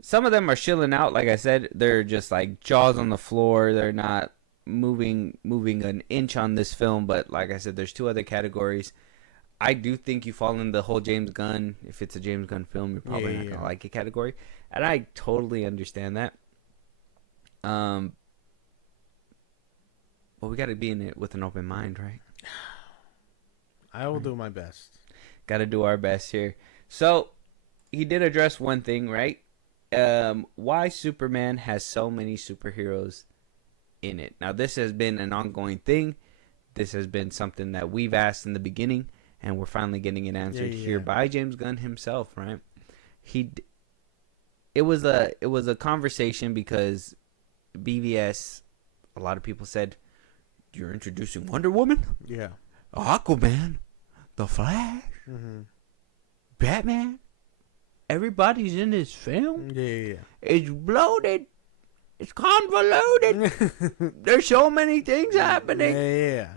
some of them are chilling out. Like I said, they're just like jaws on the floor. They're not moving an inch on this film. But like I said, there's 2 other categories. I do think you fall in the whole James Gunn. If it's a James Gunn film, you're probably not gonna like it category, and I totally understand that. But we got to be in it with an open mind, right? I will do my best. Got to do our best here. So he did address one thing, right? Why Superman has so many superheroes in it. Now, this has been an ongoing thing. This has been something that we've asked in the beginning, and we're finally getting it answered here by James Gunn himself, right? It was a conversation because BVS, a lot of people said, you're introducing Wonder Woman? Yeah. Aquaman, The Flash, Batman. Everybody's in this film. Yeah. It's bloated. It's convoluted. There's so many things happening. Yeah.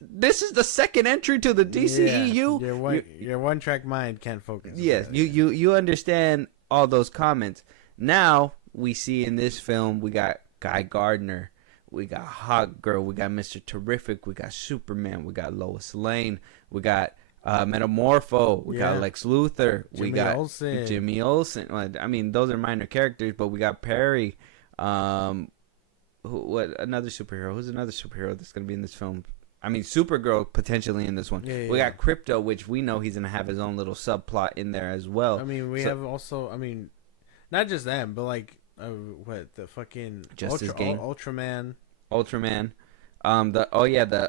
This is the second entry to the DCEU. Yeah. Your one-track mind can't focus. Yes, you understand all those comments. Now we see in this film we got Guy Gardner, we got Hawk Girl, we got Mr. Terrific, we got Superman, we got Lois Lane, we got Metamorpho, we got Lex Luthor, we got Jimmy Olsen. I mean, those are minor characters, but we got Perry. Another superhero? Who's another superhero that's gonna be in this film? I mean, Supergirl potentially in this one. We got Crypto, which we know he's gonna have his own little subplot in there as well. I mean, we have also. I mean, not just them, but like the fucking Justice Gang, Ultraman. The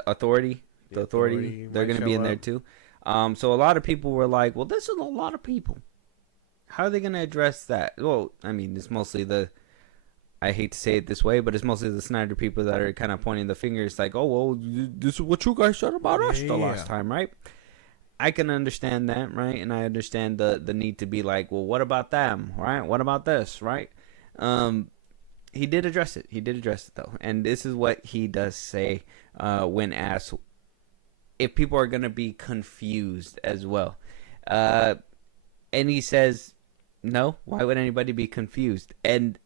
Authority. The Authority. They're gonna be in there too. So a lot of people were like, "Well, this is a lot of people. How are they gonna address that?" Well, I mean, it's mostly I hate to say it this way, but it's mostly the Snyder people that are kind of pointing the fingers like, oh, well, this is what you guys said about us the last time, right? I can understand that, right? And I understand the need to be like, well, what about them, right? What about this, right? He did address it. He did address it, though. And this is what he does say when asked if people are going to be confused as well. And he says, no, why would anybody be confused? And,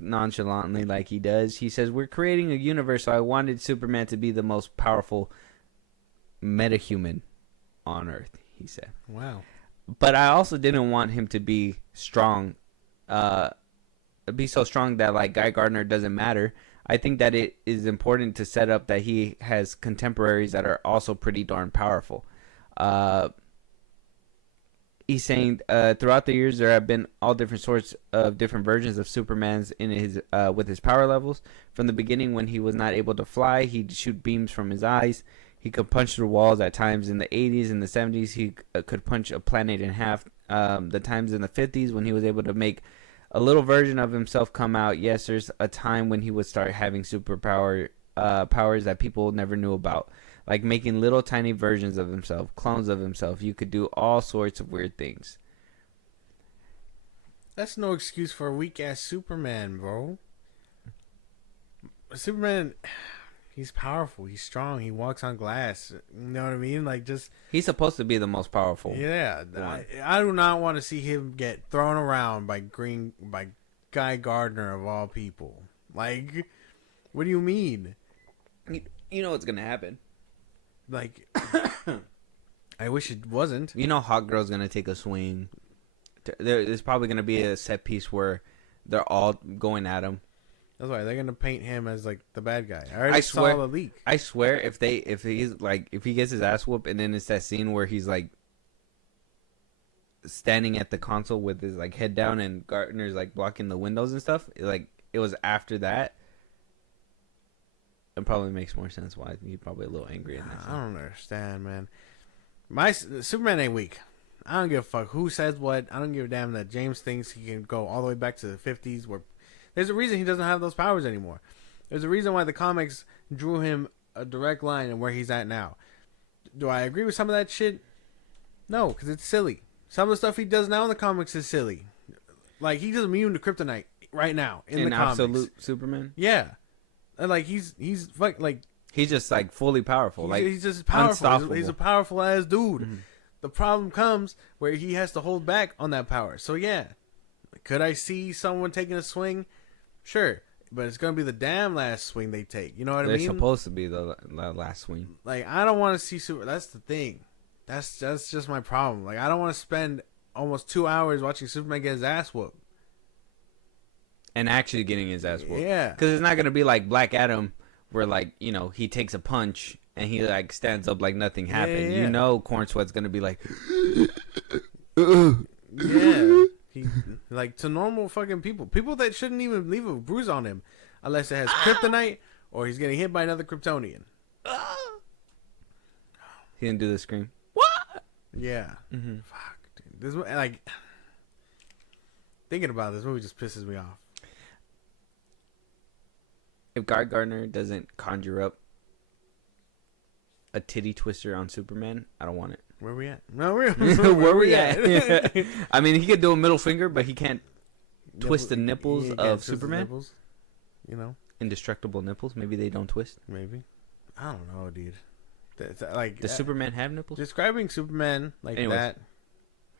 nonchalantly like he does, he says, we're creating a universe, so I wanted Superman to be the most powerful metahuman on Earth, he said. Wow. But I also didn't want him to be strong, be so strong that, like, Guy Gardner doesn't matter. I think that it is important to set up that he has contemporaries that are also pretty darn powerful. He's saying throughout the years there have been all different sorts of different versions of Superman's in his with his power levels. From the beginning, when he was not able to fly, he'd shoot beams from his eyes. He could punch through walls at times. In the 80s and the 70s, he could punch a planet in half. The times in the 50s when he was able to make a little version of himself come out. Yes, there's a time when he would start having superpower powers that people never knew about. Like making little tiny versions of himself, clones of himself. You could do all sorts of weird things. That's no excuse for a weak-ass Superman, bro. Superman, he's powerful. He's strong. He walks on glass. You know what I mean? Like, just... He's supposed to be the most powerful. Yeah. I do not want to see him get thrown around by Guy Gardner, of all people. Like, what do you mean? You know what's going to happen. Like, I wish it wasn't. You know Hot Girl's going to take a swing. There's probably going to be a set piece where they're all going at him. That's why they're going to paint him as, like, the bad guy. I already saw the leak. I swear, if he gets his ass whooped and then it's that scene where he's, like, standing at the console with his, like, head down and Gardner's, like, blocking the windows and stuff, like, it was after that. It probably makes more sense why he's probably a little angry in that scene. I don't understand, man. My Superman ain't weak. I don't give a fuck who says what. I don't give a damn that James thinks he can go all the way back to the 50s where there's a reason he doesn't have those powers anymore. There's a reason why the comics drew him a direct line in where he's at now. Do I agree with some of that shit? No, because it's silly. Some of the stuff he does now in the comics is silly. Like, he's immune to kryptonite right now in the comics. Absolute Superman? Yeah. And, like, he's like... He's just, like, fully powerful. He's just powerful. He's a powerful-ass dude. Mm-hmm. The problem comes where he has to hold back on that power. So, yeah. Could I see someone taking a swing? Sure. But it's going to be the damn last swing they take. You know what I mean? They're supposed to be the last swing. Like, I don't want to see Super... That's the thing. That's just my problem. Like, I don't want to spend almost 2 hours watching Superman get his ass whooped. And actually getting his ass whooped. Yeah. Because it's not going to be like Black Adam where, like, you know, he takes a punch and he, like, stands up like nothing happened. Yeah. You know Corn Sweat's going to be like... Yeah. He, like, to normal fucking people. People that shouldn't even leave a bruise on him unless it has kryptonite or he's getting hit by another Kryptonian. He didn't do the scream. What? Yeah. Mm-hmm. Fuck, dude. This, like... Thinking about this movie just pisses me off. If Guy Gardner doesn't conjure up a titty twister on Superman, I don't want it. Where we at? No, where we at? I mean, he could do a middle finger, but he can't twist the nipples of Superman. Nipples, you know, indestructible nipples. Maybe they don't twist. Maybe. I don't know, dude. Like, does Superman have nipples? Describing Superman like that,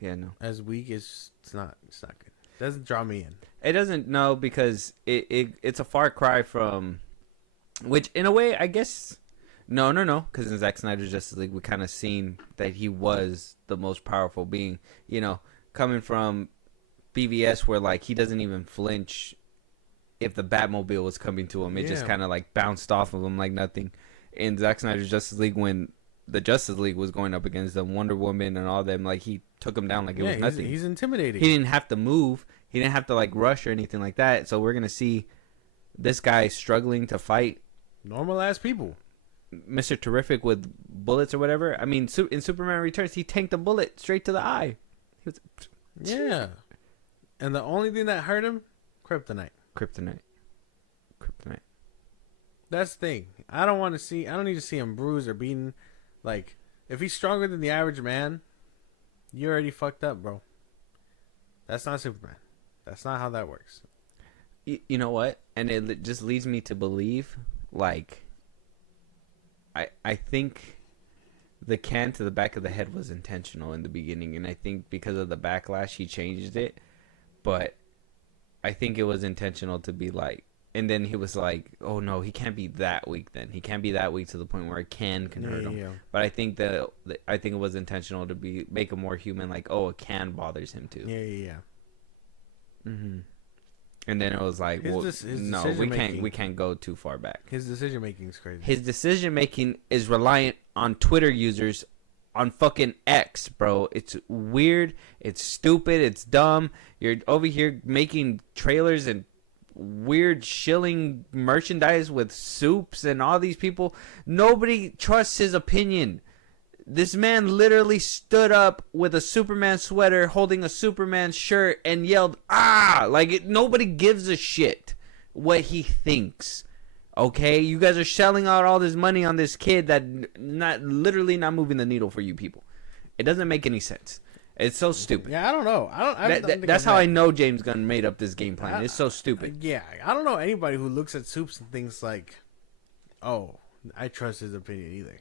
yeah, no, as weak is it's not good. It doesn't draw me in. It doesn't, no, because it's a far cry from, which in a way, I guess, no, because in Zack Snyder's Justice League, we kind of seen that he was the most powerful being, you know, coming from BVS where, like, he doesn't even flinch if the Batmobile was coming to him. It just kind of, like, bounced off of him like nothing. In Zack Snyder's Justice League, when the Justice League was going up against them, Wonder Woman and all them, like, he took them down like it was nothing. He's intimidating. He didn't have to move. He didn't have to, like, rush or anything like that. So we're going to see this guy struggling to fight normal-ass people. Mr. Terrific with bullets or whatever. I mean, in Superman Returns, he tanked a bullet straight to the eye. He was... Yeah. And the only thing that hurt him, kryptonite. That's the thing. I don't need to see him bruised or beaten. Like, if he's stronger than the average man, you already fucked up, bro. That's not Superman. That's not how that works. You know what? And it just leads me to believe, like, I think the can to the back of the head was intentional in the beginning, and I think because of the backlash, he changed it. But I think it was intentional to be like, and then he was like, oh no, he can't be that weak then. He can't be that weak to the point where a can hurt him. Yeah. But I think it was intentional to make him more human, like, oh, a can bothers him too. Yeah. Mm-hmm. And then it was like, His well, his no, we can't go too far back. His decision making is crazy. His decision making is reliant on Twitter users, on fucking X, bro. It's weird. It's stupid. It's dumb. You're over here making trailers and weird shilling merchandise with soups and all these people. Nobody trusts his opinion. This man literally stood up with a Superman sweater, holding a Superman shirt, and yelled, "Ah!" Like, nobody gives a shit what he thinks. Okay? You guys are shelling out all this money on this kid that literally not moving the needle for you people. It doesn't make any sense. It's so stupid. Yeah, I don't know. That's how I know James Gunn made up this game plan. It's so stupid. Yeah, I don't know anybody who looks at soups and thinks like, "Oh, I trust his opinion," either.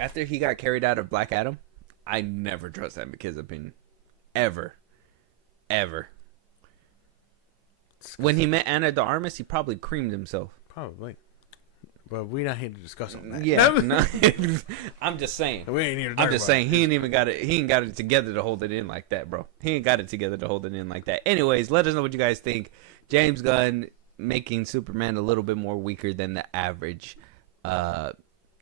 After he got carried out of Black Adam, I never trust that kid's opinion. Ever. When he met Ana de Armas, he probably creamed himself. Probably. But we're not here to discuss on that. Yeah, no, I'm just saying. We ain't here to I'm just saying he ain't even got it. He ain't got it together to hold it in like that, bro. He ain't got it together to hold it in like that. Anyways, let us know what you guys think. James Gunn making Superman a little bit more weaker than the average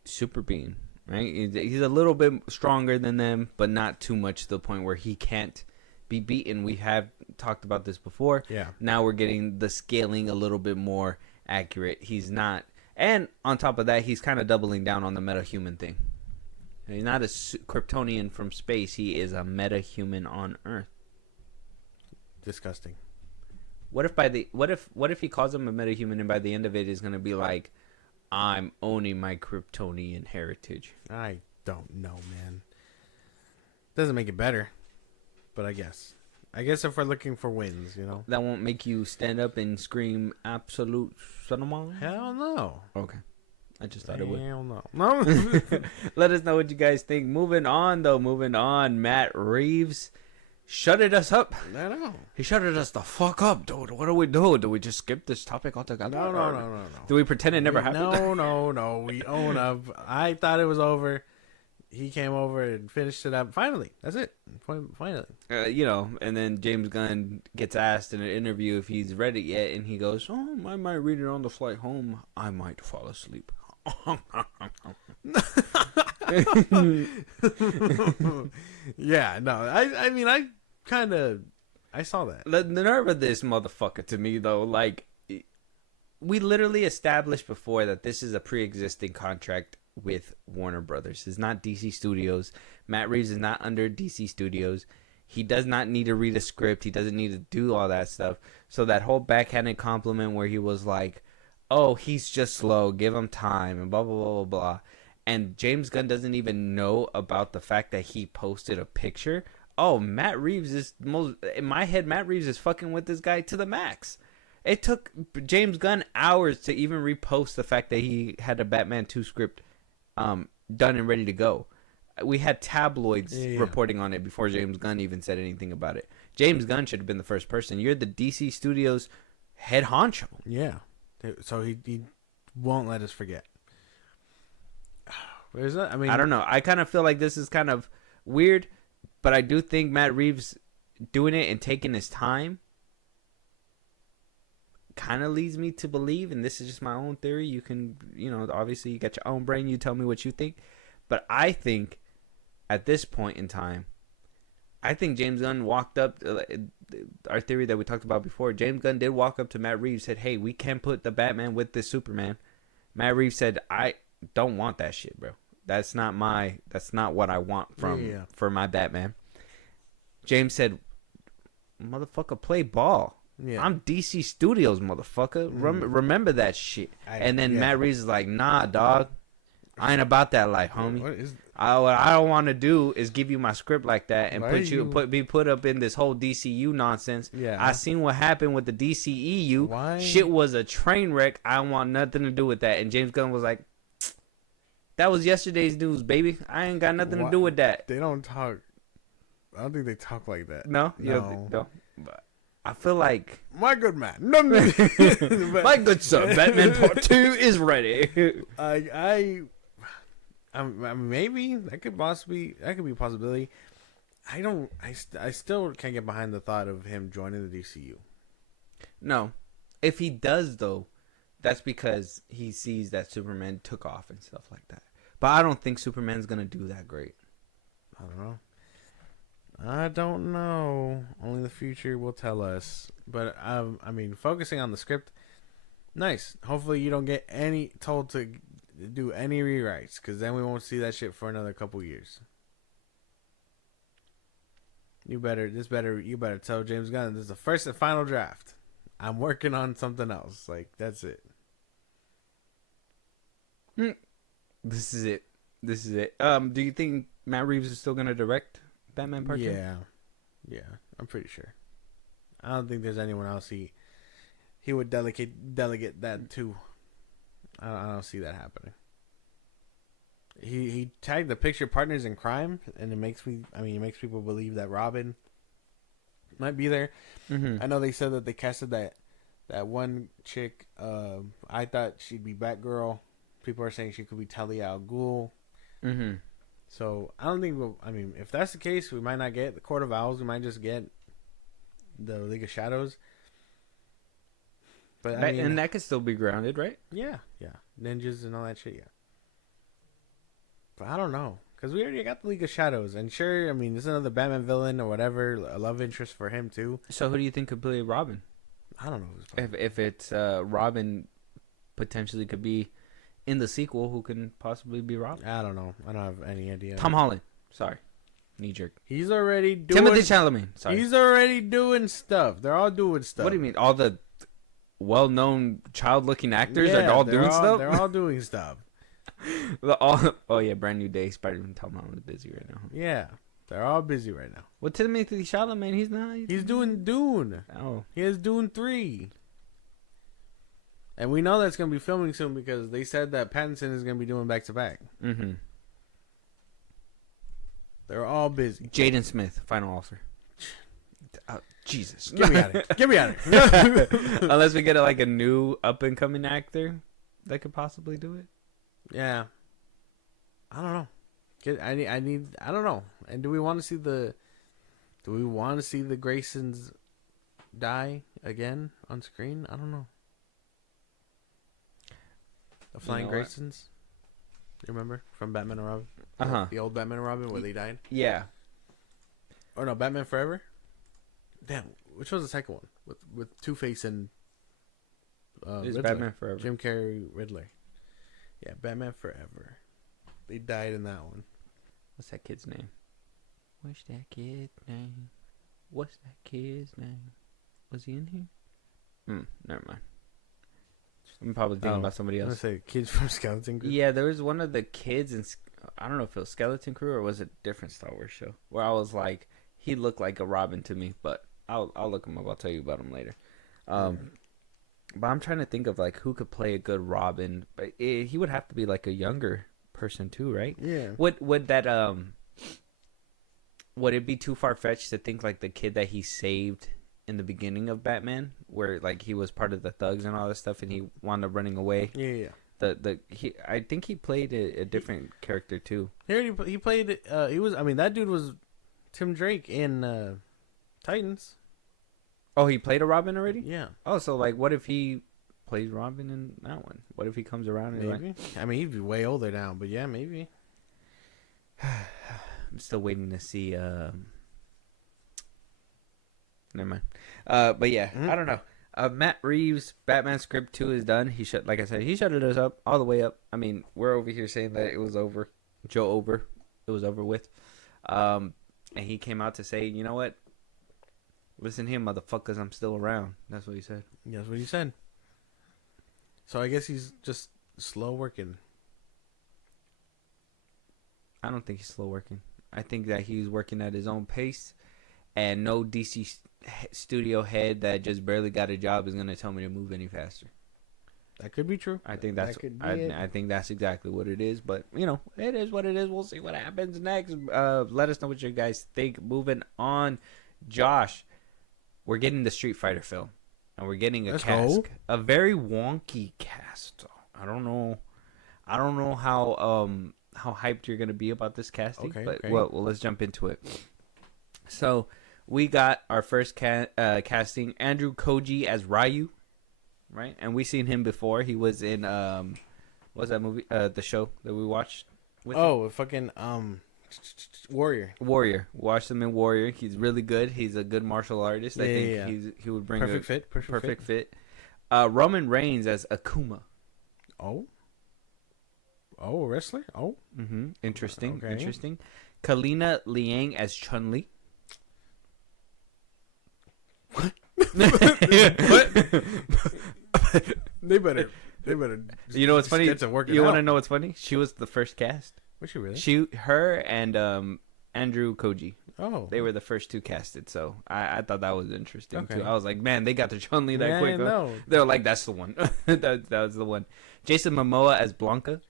super being, right? He's a little bit stronger than them, but not too much to the point where he can't be beaten. We have talked about this before. Yeah. Now we're getting the scaling a little bit more accurate. He's not. And on top of that, he's kind of doubling down on the meta-human thing. He's not a Kryptonian from space. He is a meta-human on Earth. Disgusting. What if he calls him a meta-human and by the end of it is going to be like, I'm owning my Kryptonian heritage? I don't know, man. Doesn't make it better, but I guess if we're looking for wins, you know. That won't make you stand up and scream absolute cinema? Hell no. Okay. I just thought it would. Hell no. Let us know what you guys think. Moving on. Matt Reeves shutted us up. I know. He shutted us the fuck up, dude. What do we do? Do we just skip this topic altogether? No. Do we pretend it never happened? No. We own up. I thought it was over. He came over and finished it up. Finally. That's it. Finally. And then James Gunn gets asked in an interview if he's read it yet, and he goes, "Oh, I might read it on the flight home. I might fall asleep." Yeah, no. I mean, I saw that. The nerve of this motherfucker to me, though, like, we literally established before that this is a pre-existing contract with Warner Brothers. It's not DC Studios. Matt Reeves is not under DC Studios. He does not need to read a script. He doesn't need to do all that stuff. So that whole backhanded compliment where he was like, "Oh, he's just slow. Give him time," and blah, blah, blah, blah, blah. And James Gunn doesn't even know about the fact that he posted a picture. Oh, Matt Reeves is in my head, Matt Reeves is fucking with this guy to the max. It took James Gunn hours to even repost the fact that he had a Batman 2 script done and ready to go. We had tabloids reporting on it before James Gunn even said anything about it. James Gunn should have been the first person. You're the DC Studios head honcho. Yeah. So he won't let us forget. Where's that? I mean, I don't know. I kind of feel like this is kind of weird, but I do think Matt Reeves doing it and taking his time kind of leads me to believe, and this is just my own theory. You can, obviously you got your own brain. You tell me what you think. But I think at this point in time, I think James Gunn walked up, our theory that we talked about before, James Gunn did walk up to Matt Reeves, said, "Hey, we can put the Batman with this Superman." Matt Reeves said, "I don't want that shit, bro. That's not what I want for my Batman." James said, "Motherfucker, play ball. Yeah. I'm DC Studios, motherfucker. Remember that shit." And then Matt Reeves is like, "Nah, dog. I ain't about that life, homie. What I don't want to do is give you my script like that and be put up in this whole DCU nonsense. Yeah. I seen what happened with the DCEU. Why? Shit was a train wreck. I don't want nothing to do with that." And James Gunn was like, "That was yesterday's news, baby. I ain't got nothing to do with that." They don't talk. I don't think they talk like that. No? You don't think, no? But I feel like... My good man. My good son. Batman Part 2 is ready. Maybe that could be a possibility. I still can't get behind the thought of him joining the DCU. No. If he does, though, that's because he sees that Superman took off and stuff like that. But I don't think Superman's going to do that great. I don't know. Only the future will tell us. But, I mean, focusing on the script, nice. Hopefully you don't get told to do any rewrites, because then we won't see that shit for another couple years. You better tell James Gunn this is the first and final draft. I'm working on something else. Like, that's it. This is it. Do you think Matt Reeves is still gonna direct Batman Part 2? Yeah, I'm pretty sure. I don't think there's anyone else he would delegate that to. I don't see that happening. He tagged the picture partners in crime, and it makes people believe that Robin might be there. Mm-hmm. I know they said that they casted that one chick. I thought she'd be Batgirl. People are saying she could be Talia al Ghul. Mm-hmm. So I don't think if that's the case, we might not get the Court of Owls. We might just get the League of Shadows. But and that could still be grounded, right? Yeah, ninjas and all that shit. Yeah, but I don't know, because we already got the League of Shadows, and sure, this is another Batman villain or whatever, a love interest for him too. So who do you think could play Robin? I don't know who's playing. If it's Robin, potentially could be in the sequel. Who can possibly be Robin? I don't know. I don't have any idea. Tom Holland. Sorry, knee jerk. He's already doing. Timothée Chalamet. Sorry. He's already doing stuff. They're all doing stuff. What do you mean? All the well-known child-looking actors are all doing stuff? They're all doing stuff. Brand New Day. Spider-Man. Tom Holland's busy right now. Yeah, they're all busy right now. Well, Timothée Chalamet, he's not. He's doing Dune. Oh. He has Dune 3. And we know that's going to be filming soon because they said that Pattinson is going to be doing back-to-back. Mm-hmm. They're all busy. Jaden Smith, final offer. Jesus. Get me out of here. Get me out of here. Unless we get a new up-and-coming actor that could possibly do it. Yeah. I don't know. I don't know. And do we want to see the Graysons die again on screen? I don't know. The Flying Graysons. You remember from Batman and Robin? Uh-huh. The old Batman and Robin where they died? Yeah. Or no, Batman Forever? Damn, which was the second one? With Two-Face and It's Riddler. Batman Forever. Jim Carrey, Riddler. Yeah, Batman Forever. They died in that one. What's that kid's name? What's that kid's name? What's that kid's name? Was he in here? Never mind. I'm probably thinking about somebody else. I was gonna say kids from Skeleton Crew. Yeah, there was one of the kids in, I don't know if it was Skeleton Crew or was it a different Star Wars show, where I was like, he looked like a Robin to me, but I'll look him up. I'll tell you about him later. But I'm trying to think of who could play a good Robin, but he would have to be a younger person too, right? Yeah. Would that would it be too far fetched to think the kid that he saved in the beginning of Batman, where he was part of the thugs and all this stuff, and he wound up running away? Yeah. I think he played a different character too. He played. He was. That dude was Tim Drake in Titans. Oh, he played a Robin already? Yeah. Oh, so what if he plays Robin in that one? What if he comes around and maybe? He'd be way older now, but yeah, maybe. I'm still waiting to see. Never mind. But yeah, I don't know. Matt Reeves' Batman script 2 is done. He shut us up all the way up. We're over here saying that it was over. It was over with. And he came out to say, you know what? Listen here, motherfuckers, I'm still around. That's what he said. That's what he said. So I guess he's just slow working. I don't think he's slow working. I think that he's working at his own pace, and no DC studio head that just barely got a job is going to tell me to move any faster. That could be true. I think that's I think that's exactly what it is. But it is what it is. We'll see what happens next. Let us know what you guys think. Moving on, Josh, we're getting the Street Fighter film, and we're getting a cast, a very wonky cast. I don't know how hyped you're gonna be about this casting, but well, let's jump into it. So we got our first casting, Andrew Koji as Ryu, right? And we seen him before. He was in what's that movie? The show that we watched. With him? Fucking Warrior. Watched him in Warrior. He's really good. He's a good martial artist. I think he would bring perfect fit. Roman Reigns as Akuma. Oh, a wrestler. Oh, Interesting. Okay. Interesting. Kalina Liang as Chun-Li. What? They better. You know what's funny? You want to know what's funny? She was the first cast. Was she really? Her, and Andrew Koji. Oh, They were the first two casted, so I thought that was interesting Okay. too. I was like, man, they got the Chun-Li that quick. Huh? No. They were like, that's the one. that was the one. Jason Momoa as Blanca.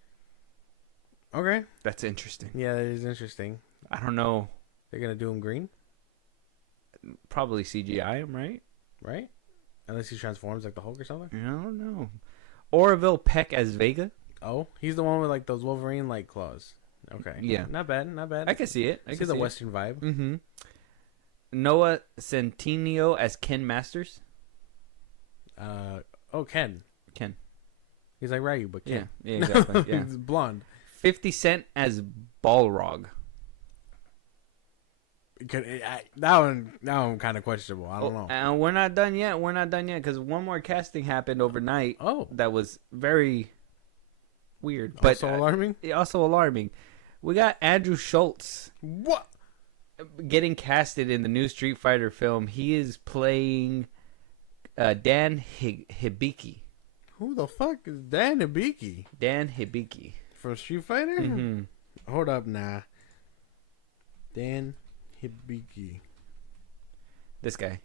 Okay. That's interesting. Yeah, that is interesting. I don't know. They're gonna do him green, Probably CGI him, right? right? Unless he transforms like the Hulk or something. I don't know. Orville Peck as Vega. Oh, he's the one with like those Wolverine like claws. Okay. Yeah. Not bad. I can see it. I This can is a see Western vibe. it. Mm-hmm. Noah Centineo as Ken Masters. Ken. Ken. He's like Ryu, but Ken. Yeah, exactly. Yeah. He's blonde. 50 Cent as Balrog. That one kind of questionable. I don't know. And we're not done yet. Because one more casting happened overnight. Oh. That was very weird. But Also alarming? Also alarming. We got Andrew Schultz What? getting casted in the new Street Fighter film. He is playing Dan Hibiki. Who the fuck is Dan Hibiki? Dan Hibiki. From Street Fighter? Mm-hmm. Hold up, nah. Dan Hibiki. This guy.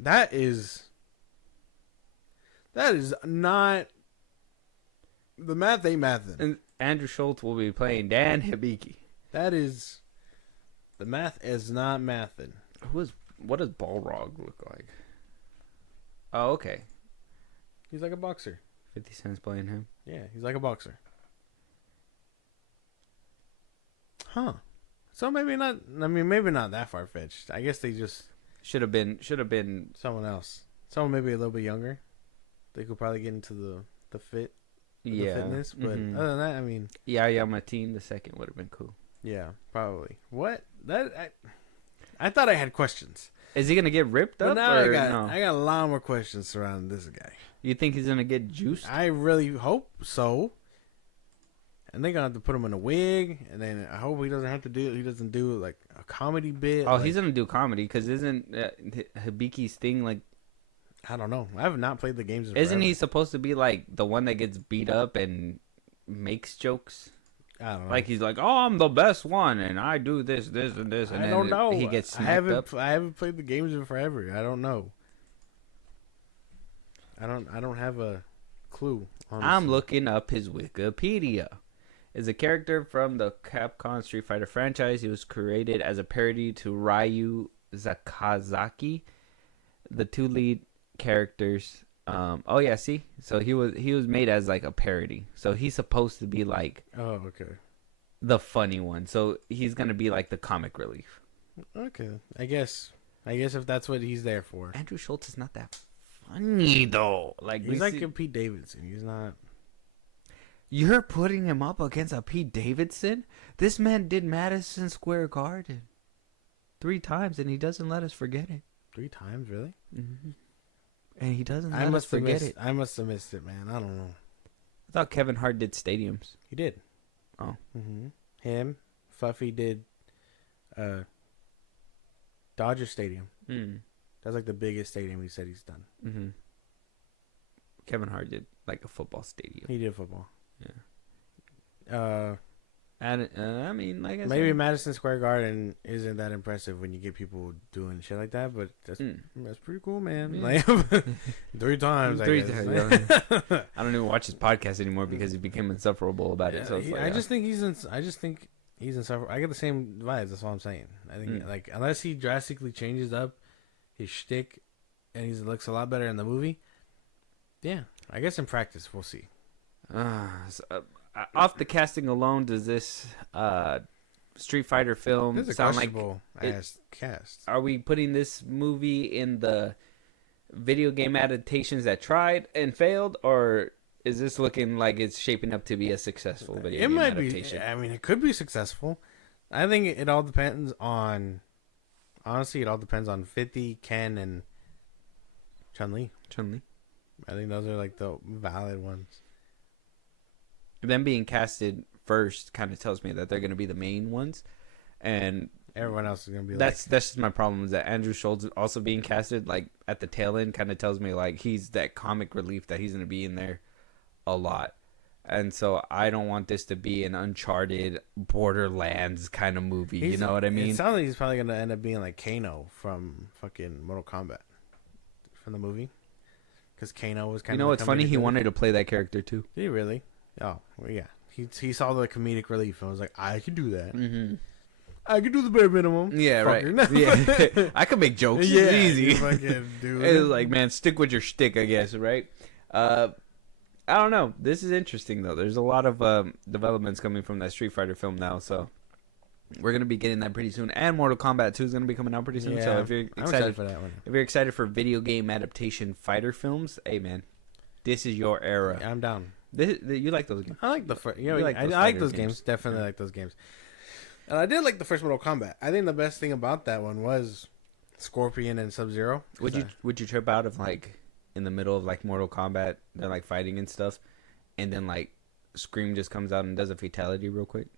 That is not the math ain't mathin'. And Andrew Schultz will be playing Dan Hibiki. That is the math is not mathin'. What does Balrog look like? Oh, okay. He's like a boxer. 50 Cent's playing him. Yeah, he's like a boxer. Huh. So maybe not. I mean, maybe not that far fetched. I guess they just Should have been. someone else. Someone maybe a little bit younger. They could probably get into the fitness. But other than that, I mean, Yahya Mateen the second would have been cool. yeah, probably. What I thought I had questions. Is he gonna get ripped But up? now Or I got a lot more questions surrounding this guy. You think he's gonna get juiced? I really hope so. And they're gonna have to put him in a wig, and then I hope he doesn't do like a comedy bit. Oh, like, he's gonna do comedy because isn't Hibiki's thing like? I don't know. I have not played the games. Isn't he supposed to be like the one that gets beat up and makes jokes? I don't know. Like he's like, oh, I'm the best one, and I do this, and this, and I then don't know. he gets I smacked up. haven't played the games in forever. I don't know. I don't have a clue. Honestly. I'm looking up his Wikipedia. Is a character from the Capcom Street Fighter franchise. He was created as a parody to Ryu Zakazaki. The two lead characters. Oh yeah, see. So he was made as like a parody. So he's supposed to be like Oh, okay. the funny one. So he's gonna be like the comic relief. Okay. I guess if that's what he's there for. Andrew Schultz is not that funny though. Like He's like a Pete Davidson. He's not. You're putting him up against a Pete Davidson? This man did Madison Square Garden 3 times, and he doesn't let us forget it. 3 times, really? Mm-hmm. And he doesn't let us forget it. I must have missed it, man. I don't know. I thought Kevin Hart did stadiums. He did. Oh. Mm-hmm. Him, Fuffy did Dodger Stadium. Mm. That's like the biggest stadium he said he's done. Mm-hmm. Kevin Hart did like a football stadium. He did football. Yeah. And I mean, like I said, maybe Madison Square Garden isn't that impressive when you get people doing shit like that, but that's pretty cool, man. Yeah. Like 3 times. 3 I guess. times. I don't even watch his podcast anymore because he became insufferable about it. So I just think he's insufferable. I get the same vibes. That's all I'm saying. I think like unless he drastically changes up his shtick and he looks a lot better in the movie. Yeah, I guess in practice we'll see. Off the casting alone, does this Street Fighter film This is a sound like questionable ass cast. Are we putting this movie in the video game adaptations that tried and failed, or is this looking like it's shaping up to be a successful video game adaptation? I mean, it could be successful. I think it all depends on. Honestly, it all depends on 50, Ken, and Chun-Li. I think those are like the valid ones. Them being casted first kind of tells me that they're going to be the main ones, and everyone else is going to be. That's just my problem, is that Andrew Schultz also being casted like at the tail end kind of tells me like he's that comic relief, that he's going to be in there a lot. And so I don't want this to be an Uncharted Borderlands kind of movie. You know what I mean? It sounds like he's probably going to end up being like Kano from fucking Mortal Kombat. From the movie. Because Kano was kind of... You know what's funny? He wanted to play that character too. Did he really? Oh, well, yeah. He saw the comedic relief and was like, I can do that. Mm-hmm. I can do the bare minimum. Yeah, fucker. Right. Yeah. I can make jokes. Yeah, it's easy. Fucking do it was like, man, stick with your shtick, I guess, right? I don't know. This is interesting, though. There's a lot of developments coming from that Street Fighter film now, so we're going to be getting that pretty soon. And Mortal Kombat 2 is going to be coming out pretty soon. Yeah, so if you're excited for that one, if you're excited for video game adaptation fighter films, hey, man, this is your era. Yeah, I'm down. You like those games? I like the first. You know, I like those games. Definitely like those games. And I did like the first Mortal Kombat. I think the best thing about that one was Scorpion and Sub-Zero. Would you trip out of like in the middle of like Mortal Kombat, they're like fighting and stuff, and then like Scream just comes out and does a fatality real quick?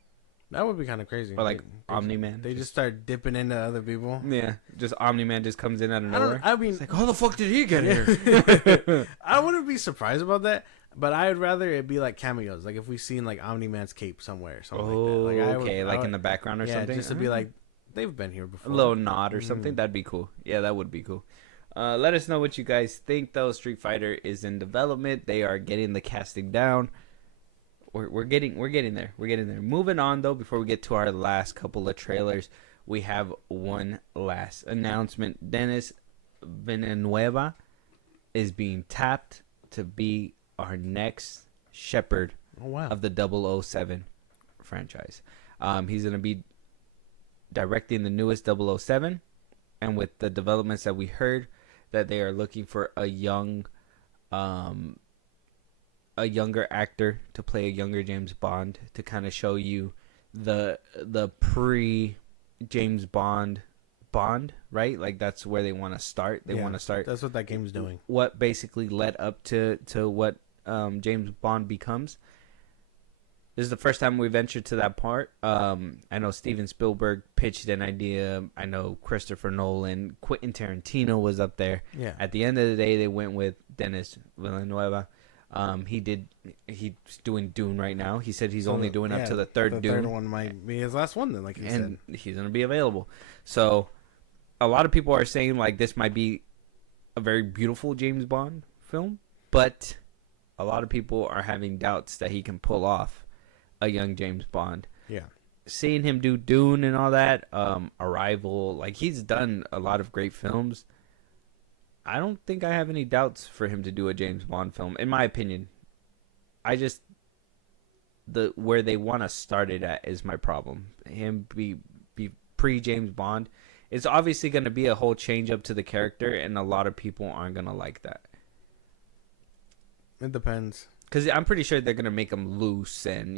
That would be kind of crazy. Or like Omni-Man. They just start dipping into other people. Yeah, just Omni-Man just comes in out of nowhere. I mean, it's like, how the fuck did he get here? I wouldn't be surprised about that, but I would rather it be like cameos. Like if we seen like Omni-Man's cape somewhere or something like that. Like, like in the background or something? Just to be like, they've been here before. A little nod or something. That'd be cool. Yeah, that would be cool. Let us know what you guys think, though. Street Fighter is in development. They are getting the casting down. We're getting there. We're getting there. Moving on, though, before we get to our last couple of trailers, we have one last announcement. Dennis Villanueva is being tapped to be our next shepherd of the 007 franchise. He's going to be directing the newest 007, and with the developments that we heard, that they are looking for a younger actor to play a younger James Bond, to kind of show you the pre James Bond, right? Like that's where they want to start. They want to start. That's what that game's doing. What basically led up to what James Bond becomes. This is the first time we ventured to that part. I know Steven Spielberg pitched an idea. I know Christopher Nolan, Quentin Tarantino was up there. Yeah. At the end of the day, they went with Dennis Villanueva. He's doing Dune right now. He said he's only doing up to the third Dune. The third one might be his last one then, like he said. And he's going to be available. So a lot of people are saying like this might be a very beautiful James Bond film, but a lot of people are having doubts that he can pull off a young James Bond. Yeah. Seeing him do Dune and all that, Arrival, like he's done a lot of great films. I don't think I have any doubts for him to do a James Bond film, in my opinion. I just where they want to start it at is my problem. Him be pre James Bond. It's obviously going to be a whole change up to the character, and a lot of people aren't going to like that. It depends. Because I'm pretty sure they're going to make him loose and,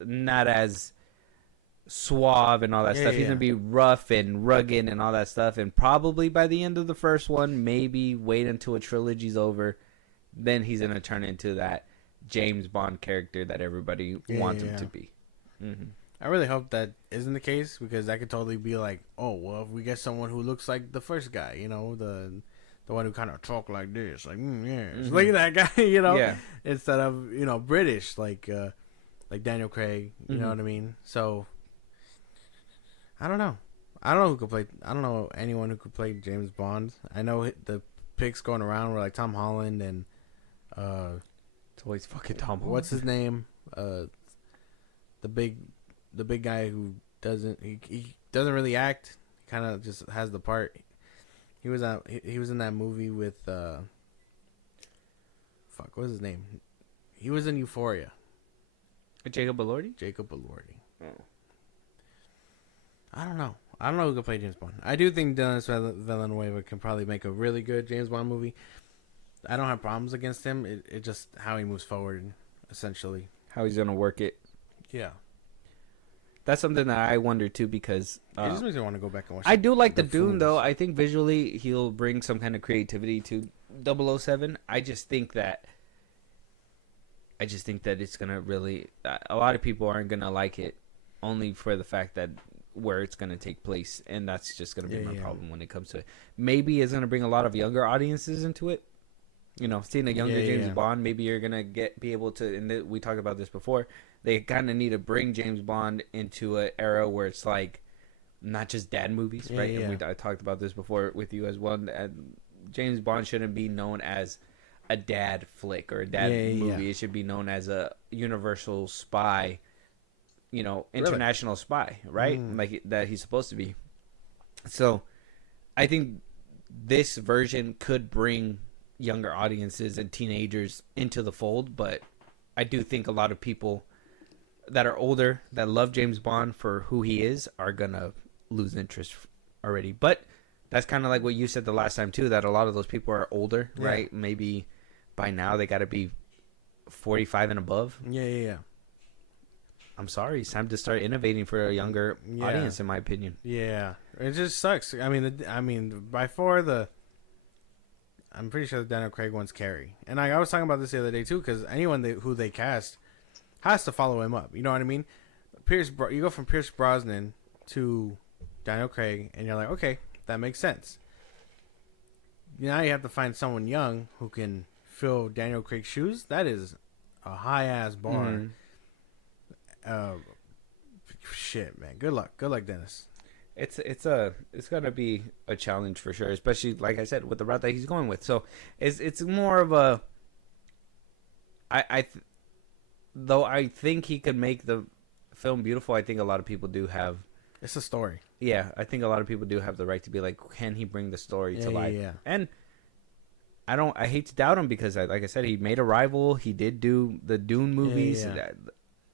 not as suave and all that stuff. He's going to be rough and rugged and all that stuff. And probably by the end of the first one, maybe wait until a trilogy's over, then he's going to turn into that James Bond character that everybody wants him to be. Mm-hmm. I really hope that isn't the case, because that could totally be like, oh, well, if we get someone who looks like the first guy, the one who kind of talk like this, like, look at that guy, instead of, British, like Daniel Craig, you know what I mean? So, I don't know. I don't know anyone who could play James Bond. I know the picks going around were like Tom Holland and, it's always fucking Tom Holland. What's his name? The big guy who he doesn't really act, kind of just has the part. He was in that movie with what's his name? He was in Euphoria. Jacob Elordi? Jacob Elordi. Oh. I don't know. I don't know who could play James Bond. I do think Denis Villeneuve can probably make a really good James Bond movie. I don't have problems against him. It just how he moves forward, essentially. How he's gonna work it. Yeah. That's something that I wonder too, because it just makes me want to go back and watch. I do like the Dune though. I think visually he'll bring some kind of creativity to 007. I just think that it's gonna really. A lot of people aren't gonna like it, only for the fact that where it's gonna take place, and that's just gonna be my problem when it comes to it. Maybe it's gonna bring a lot of younger audiences into it. You know, seeing a younger James Bond, maybe you're gonna be able to. And we talked about this before. They kind of need to bring James Bond into an era where it's like not just dad movies, right? Yeah. And I talked about this before with you as well. And James Bond shouldn't be known as a dad flick or a dad movie. It should be known as a universal spy, you know, international spy, right? Like that he's supposed to be. So I think this version could bring younger audiences and teenagers into the fold, but I do think a lot of people that are older that love James Bond for who he is are gonna lose interest already. But that's kind of like what you said the last time too, that a lot of those people are older, right? Maybe by now they got to be 45 and above. Yeah. I'm sorry, it's time to start innovating for a younger audience, in my opinion. Yeah, it just sucks. I mean, by far I'm pretty sure the Daniel Craig one's Carrie, and I was talking about this the other day too, because anyone who they cast has to follow him up. You know what I mean? You go from Pierce Brosnan to Daniel Craig, and you're like, okay, that makes sense. Now you have to find someone young who can fill Daniel Craig's shoes. That is a high ass bar. Shit, man. Good luck, Dennis. It's gonna be a challenge for sure, especially like I said with the route that he's going with. So it's more of a. Though I think he could make the film beautiful, I think a lot of people do have. It's a story. Yeah, I think a lot of people do have the right to be like, can he bring the story to life? Yeah. And I hate to doubt him because, like I said, he made Arrival. He did do the Dune movies. Yeah.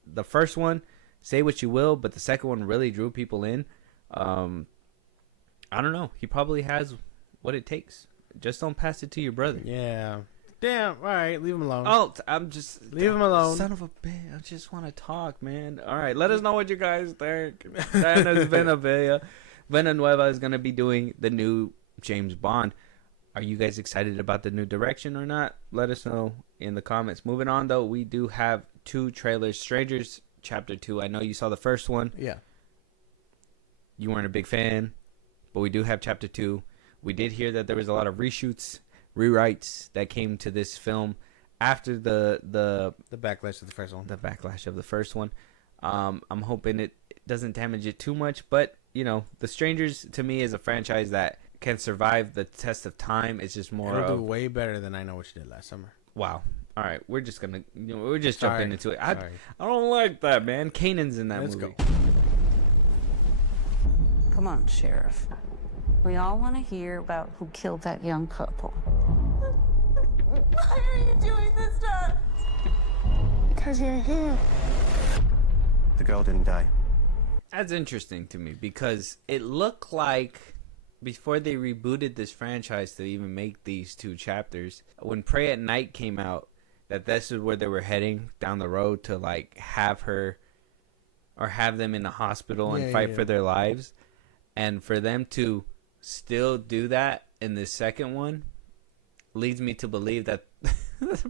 The first one, say what you will, but the second one really drew people in. I don't know. He probably has what it takes. Just don't pass it to your brother. Yeah. Damn. All right. Leave him alone. Oh, I'm just leave him alone. Son of a bitch. I just want to talk, man. All right. Let us know what you guys think. Denis Villeneuve is going to be doing the new James Bond. Are you guys excited about the new direction or not? Let us know in the comments. Moving on, though, we do have 2 trailers. Strangers Chapter 2. I know you saw the first one. Yeah. You weren't a big fan, but we do have Chapter 2. We did hear that there was a lot of reshoots, rewrites that came to this film after the backlash of the first one. The backlash of the first one. I'm hoping it doesn't damage it too much, but you know, The Strangers to me is a franchise that can survive the test of time. It's just more. It'll do way better than I Know What You Did Last Summer. Wow. All right, we're just gonna, we're just jumping into it. I don't like that, man. Kanan's in that movie. Let's go. Come on, Sheriff. We all want to hear about who killed that young couple. Why are you doing this to us? Because you're here. The girl didn't die. That's interesting to me because it looked like before they rebooted this franchise to even make these 2 chapters, when Pray at Night came out, that this is where they were heading down the road to like have her or have them in the hospital and fight for their lives. And for them to still do that in the second one leads me to believe that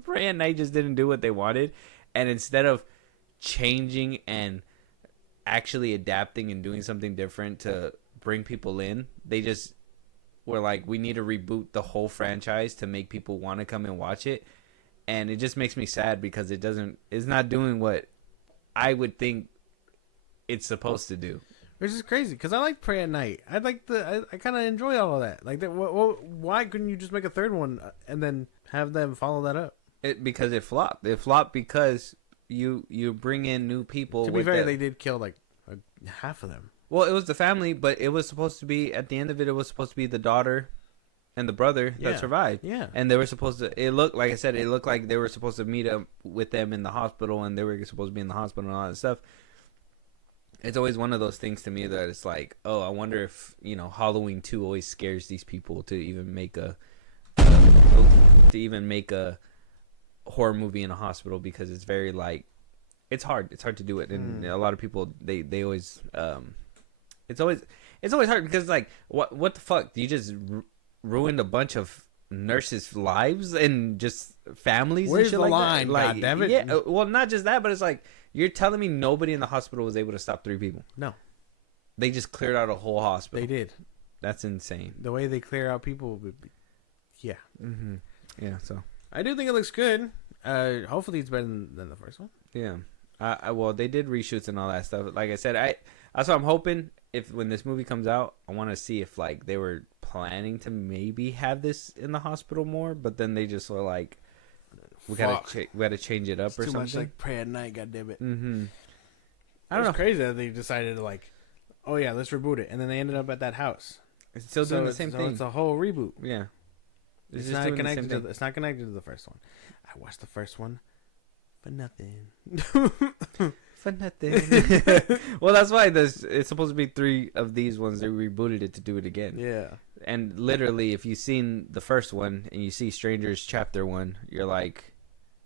Pray at Night just didn't do what they wanted. And instead of changing and actually adapting and doing something different to bring people in, they just were like, we need to reboot the whole franchise to make people want to come and watch it. And it just makes me sad because it's not doing what I would think it's supposed to do. Which is crazy because I like Pray at Night. I kind of enjoy all of that. Like that. Why couldn't you just make a third one and then have them follow that up? Because it flopped. It flopped because you bring in new people. To be fair, they did kill like half of them. Well, it was the family, but it was supposed to be at the end of it. It was supposed to be the daughter and the brother that survived. Yeah, and they were supposed to. It looked like I said. It looked like they were supposed to meet up with them in the hospital, and they were supposed to be in the hospital and all that stuff. It's always one of those things to me that it's like, oh, I wonder if, you know, Halloween 2 always scares these people to even make a horror movie in a hospital, because it's very like, it's hard to do it, and a lot of people they always it's always hard, because like what the fuck, you just ruined a bunch of nurses' lives and just families. Where's and shit the like line? That. Like, God damn it. Yeah, well, not just that, but it's like, you're telling me nobody in the hospital was able to stop 3 people? No, they just cleared out a whole hospital. they did. That's insane. The way they clear out people would be, yeah. Mm-hmm. Yeah, so I do think it looks good. Hopefully it's better than the first one. yeah. Well, they did reshoots and all that stuff. Like I said, that's what I'm hoping. If when this movie comes out, I want to see if like they were planning to maybe have this in the hospital more, but then they just were like, we gotta change it up, It's or too something. much like Pray at Night. God damn it. Mm-hmm. I I don't don't know. know. Crazy that they decided to like, oh yeah, let's reboot it, and then they ended up at that house. It's still doing the same thing. It's a whole reboot. Yeah. It's just not doing the connected same to. It's not connected to the first one. I watched the first one, for nothing. For nothing. Well, that's why it's supposed to be 3 of these ones. They rebooted it to do it again. Yeah. And literally, if you've seen the first one and you see Strangers Chapter 1, you're like,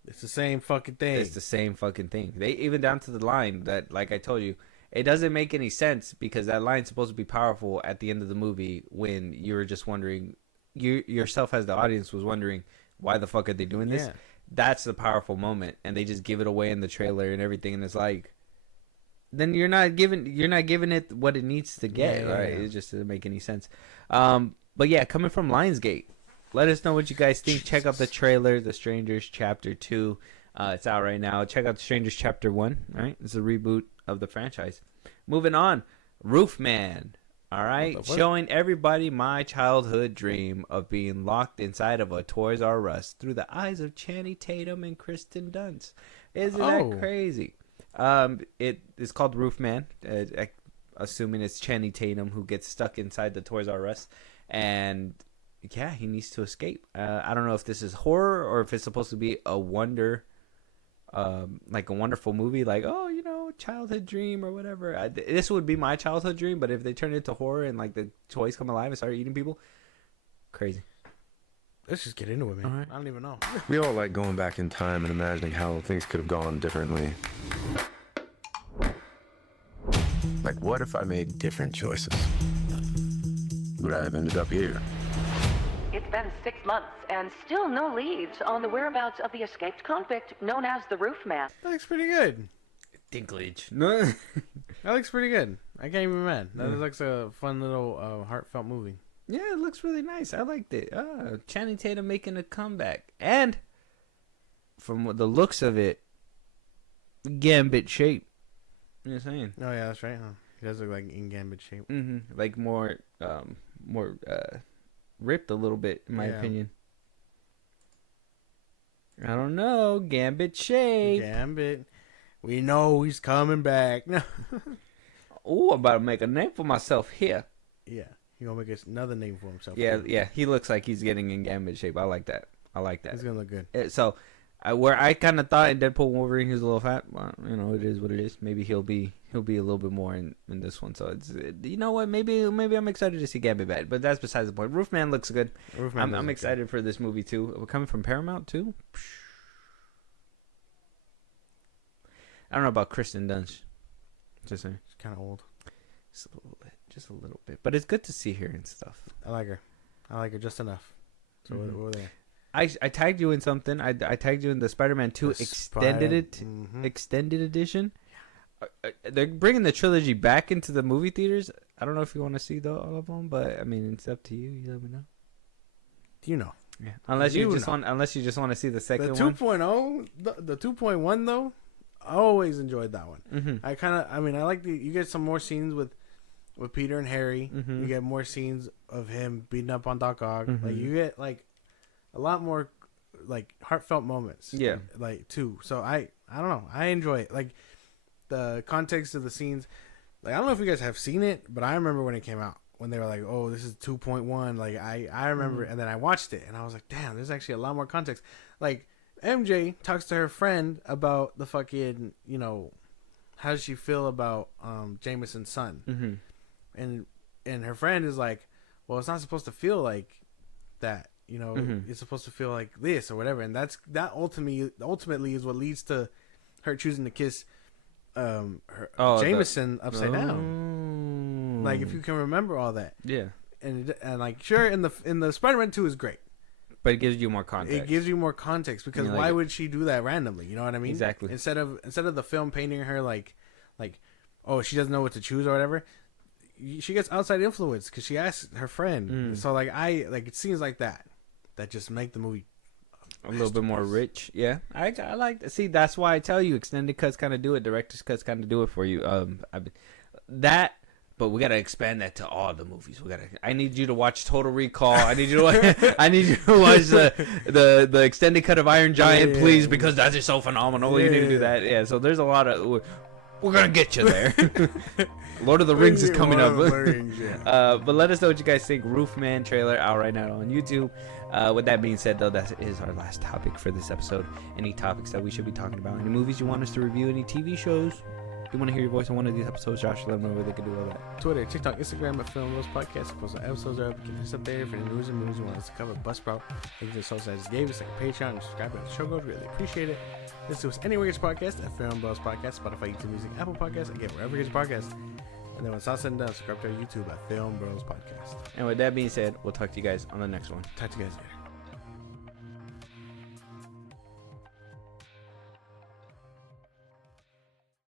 It's the same fucking thing. it's the same fucking thing. They even down to the line that, like I told you, it doesn't make any sense, because that line's supposed to be powerful at the end of the movie, when you were just wondering, you yourself as the audience was wondering, why the fuck are they doing this? Yeah. That's the powerful moment, and they just give it away in the trailer and everything, and it's like, then you're not giving it what it needs to get, Yeah, right? yeah. It just doesn't make any sense. But yeah, coming from Lionsgate, let us know what you guys think. Check out the trailer, The Strangers Chapter 2. It's out right now. Check out The Strangers Chapter 1. All right, it's a reboot of the franchise. Moving on, Roofman. All right, showing everybody my childhood dream of being locked inside of a Toys R Us through the eyes of Channing Tatum and Kristen Dunst. Isn't that crazy? It is called Roofman. Assuming it's Channing Tatum who gets stuck inside the Toys R Us, and yeah, he needs to escape. I don't know if this is horror or if it's supposed to be a like a wonderful movie, like, oh, you know, childhood dream or whatever. This would be my childhood dream, but if they turn it into horror and like the toys come alive and start eating people, crazy. Let's just get into it, man. All right. I don't even know. We all like going back in time and imagining how things could have gone differently. Like, what if I made different choices? Would I have ended up here? It's been 6 months and still no leads on the whereabouts of the escaped convict known as the Roofman. That looks pretty good. Dinklage. No. That looks pretty good. I can't even be mad. That looks a fun little heartfelt movie. Yeah, it looks really nice. I liked it. Channing Tatum making a comeback. And from the looks of it, Gambit shape. You know what I'm saying? Oh, yeah, that's right. Huh? He does look like in Gambit shape. Mm-hmm. Like more ripped a little bit, in my opinion. I don't know. Gambit shape. Gambit. We know he's coming back. Oh, I'm about to make a name for myself here. Yeah. He's going to make another name for himself. Yeah. He looks like he's getting in Gambit shape. I like that. He's going to look good. So, where I kind of thought in Deadpool Wolverine he was a little fat, well, you know, it is what it is. Maybe he'll be a little bit more in this one. So it's, you know what? Maybe I'm excited to see Gambit back, but that's besides the point. Roofman looks good. I'm excited for this movie too. We're coming from Paramount too. I don't know about Kristen Dunst. Just saying, She's kind of old. Just a little bit, but it's good to see her and stuff. I like her just enough. So we're there. I tagged you in something. I tagged you in the Spider-Man 2 extended edition. They're bringing the trilogy back into the movie theaters. I don't know if you want to see all of them, but I mean, it's up to you. You let me know. You know. Yeah. Unless you just want to see the second one. The 2.0, the 2.1 though, I always enjoyed that one. Mm-hmm. I like you get some more scenes with Peter and Harry. Mm-hmm. You get more scenes of him beating up on Doc Ock. Mm-hmm. Like you get like a lot more like heartfelt moments. Yeah. Like too. So I don't know. I enjoy it. Like the context of the scenes. Like I don't know if you guys have seen it, but I remember when it came out, when they were like, "Oh, this is 2.1." Like I remember, and then I watched it, and I was like, "Damn, there's actually a lot more context." Like MJ talks to her friend about the fucking, you know, how does she feel about Jameson's son? And her friend is like, well, it's not supposed to feel like that. You know, it's supposed to feel like this or whatever. And that ultimately is what leads to her choosing to kiss Jameson upside down. Like, if you can remember all that. Yeah. And like, sure, in the Spider-Man 2 is great. But it gives you more context. It gives you more context because why would she do that randomly? You know what I mean? Exactly. Instead of the film painting her like, oh, she doesn't know what to choose or whatever. She gets outside influence because she asks her friend. So like it seems like that just make the movie a little bit more rich. Yeah, I like to see. That's why I tell you, extended cuts kind of do it. Director's cuts kind of do it for you. But we gotta expand that to all the movies. I need you to watch Total Recall. I need you to watch the extended cut of Iron Giant, please, because that is so phenomenal. You need to do that. Yeah. So there's a lot of. We're gonna get you there. Lord of the Rings is coming up. But let us know what you guys think. Roofman trailer out right now on YouTube. With that being said, though, that is our last topic for this episode. Any topics that we should be talking about? Any movies you want us to review? Any TV shows? If you want to hear your voice on one of these episodes, Josh, let them know where they can do all that. Twitter, TikTok, Instagram at FilmBros Podcast. Post our episodes are up. Get us up there for any news and movies you want us to cover. Buzzsprout. Thank you to the social I just gave us, like a Patreon, and subscribe to the show goes. Really appreciate it. Listen to us anywhere you get your podcast at FilmBros Podcast, Spotify, YouTube Music, Apple Podcasts, again, wherever you get your podcast. And then when it's all said and done, subscribe to our YouTube at FilmBros Podcast. And with that being said, we'll talk to you guys on the next one. Talk to you guys later.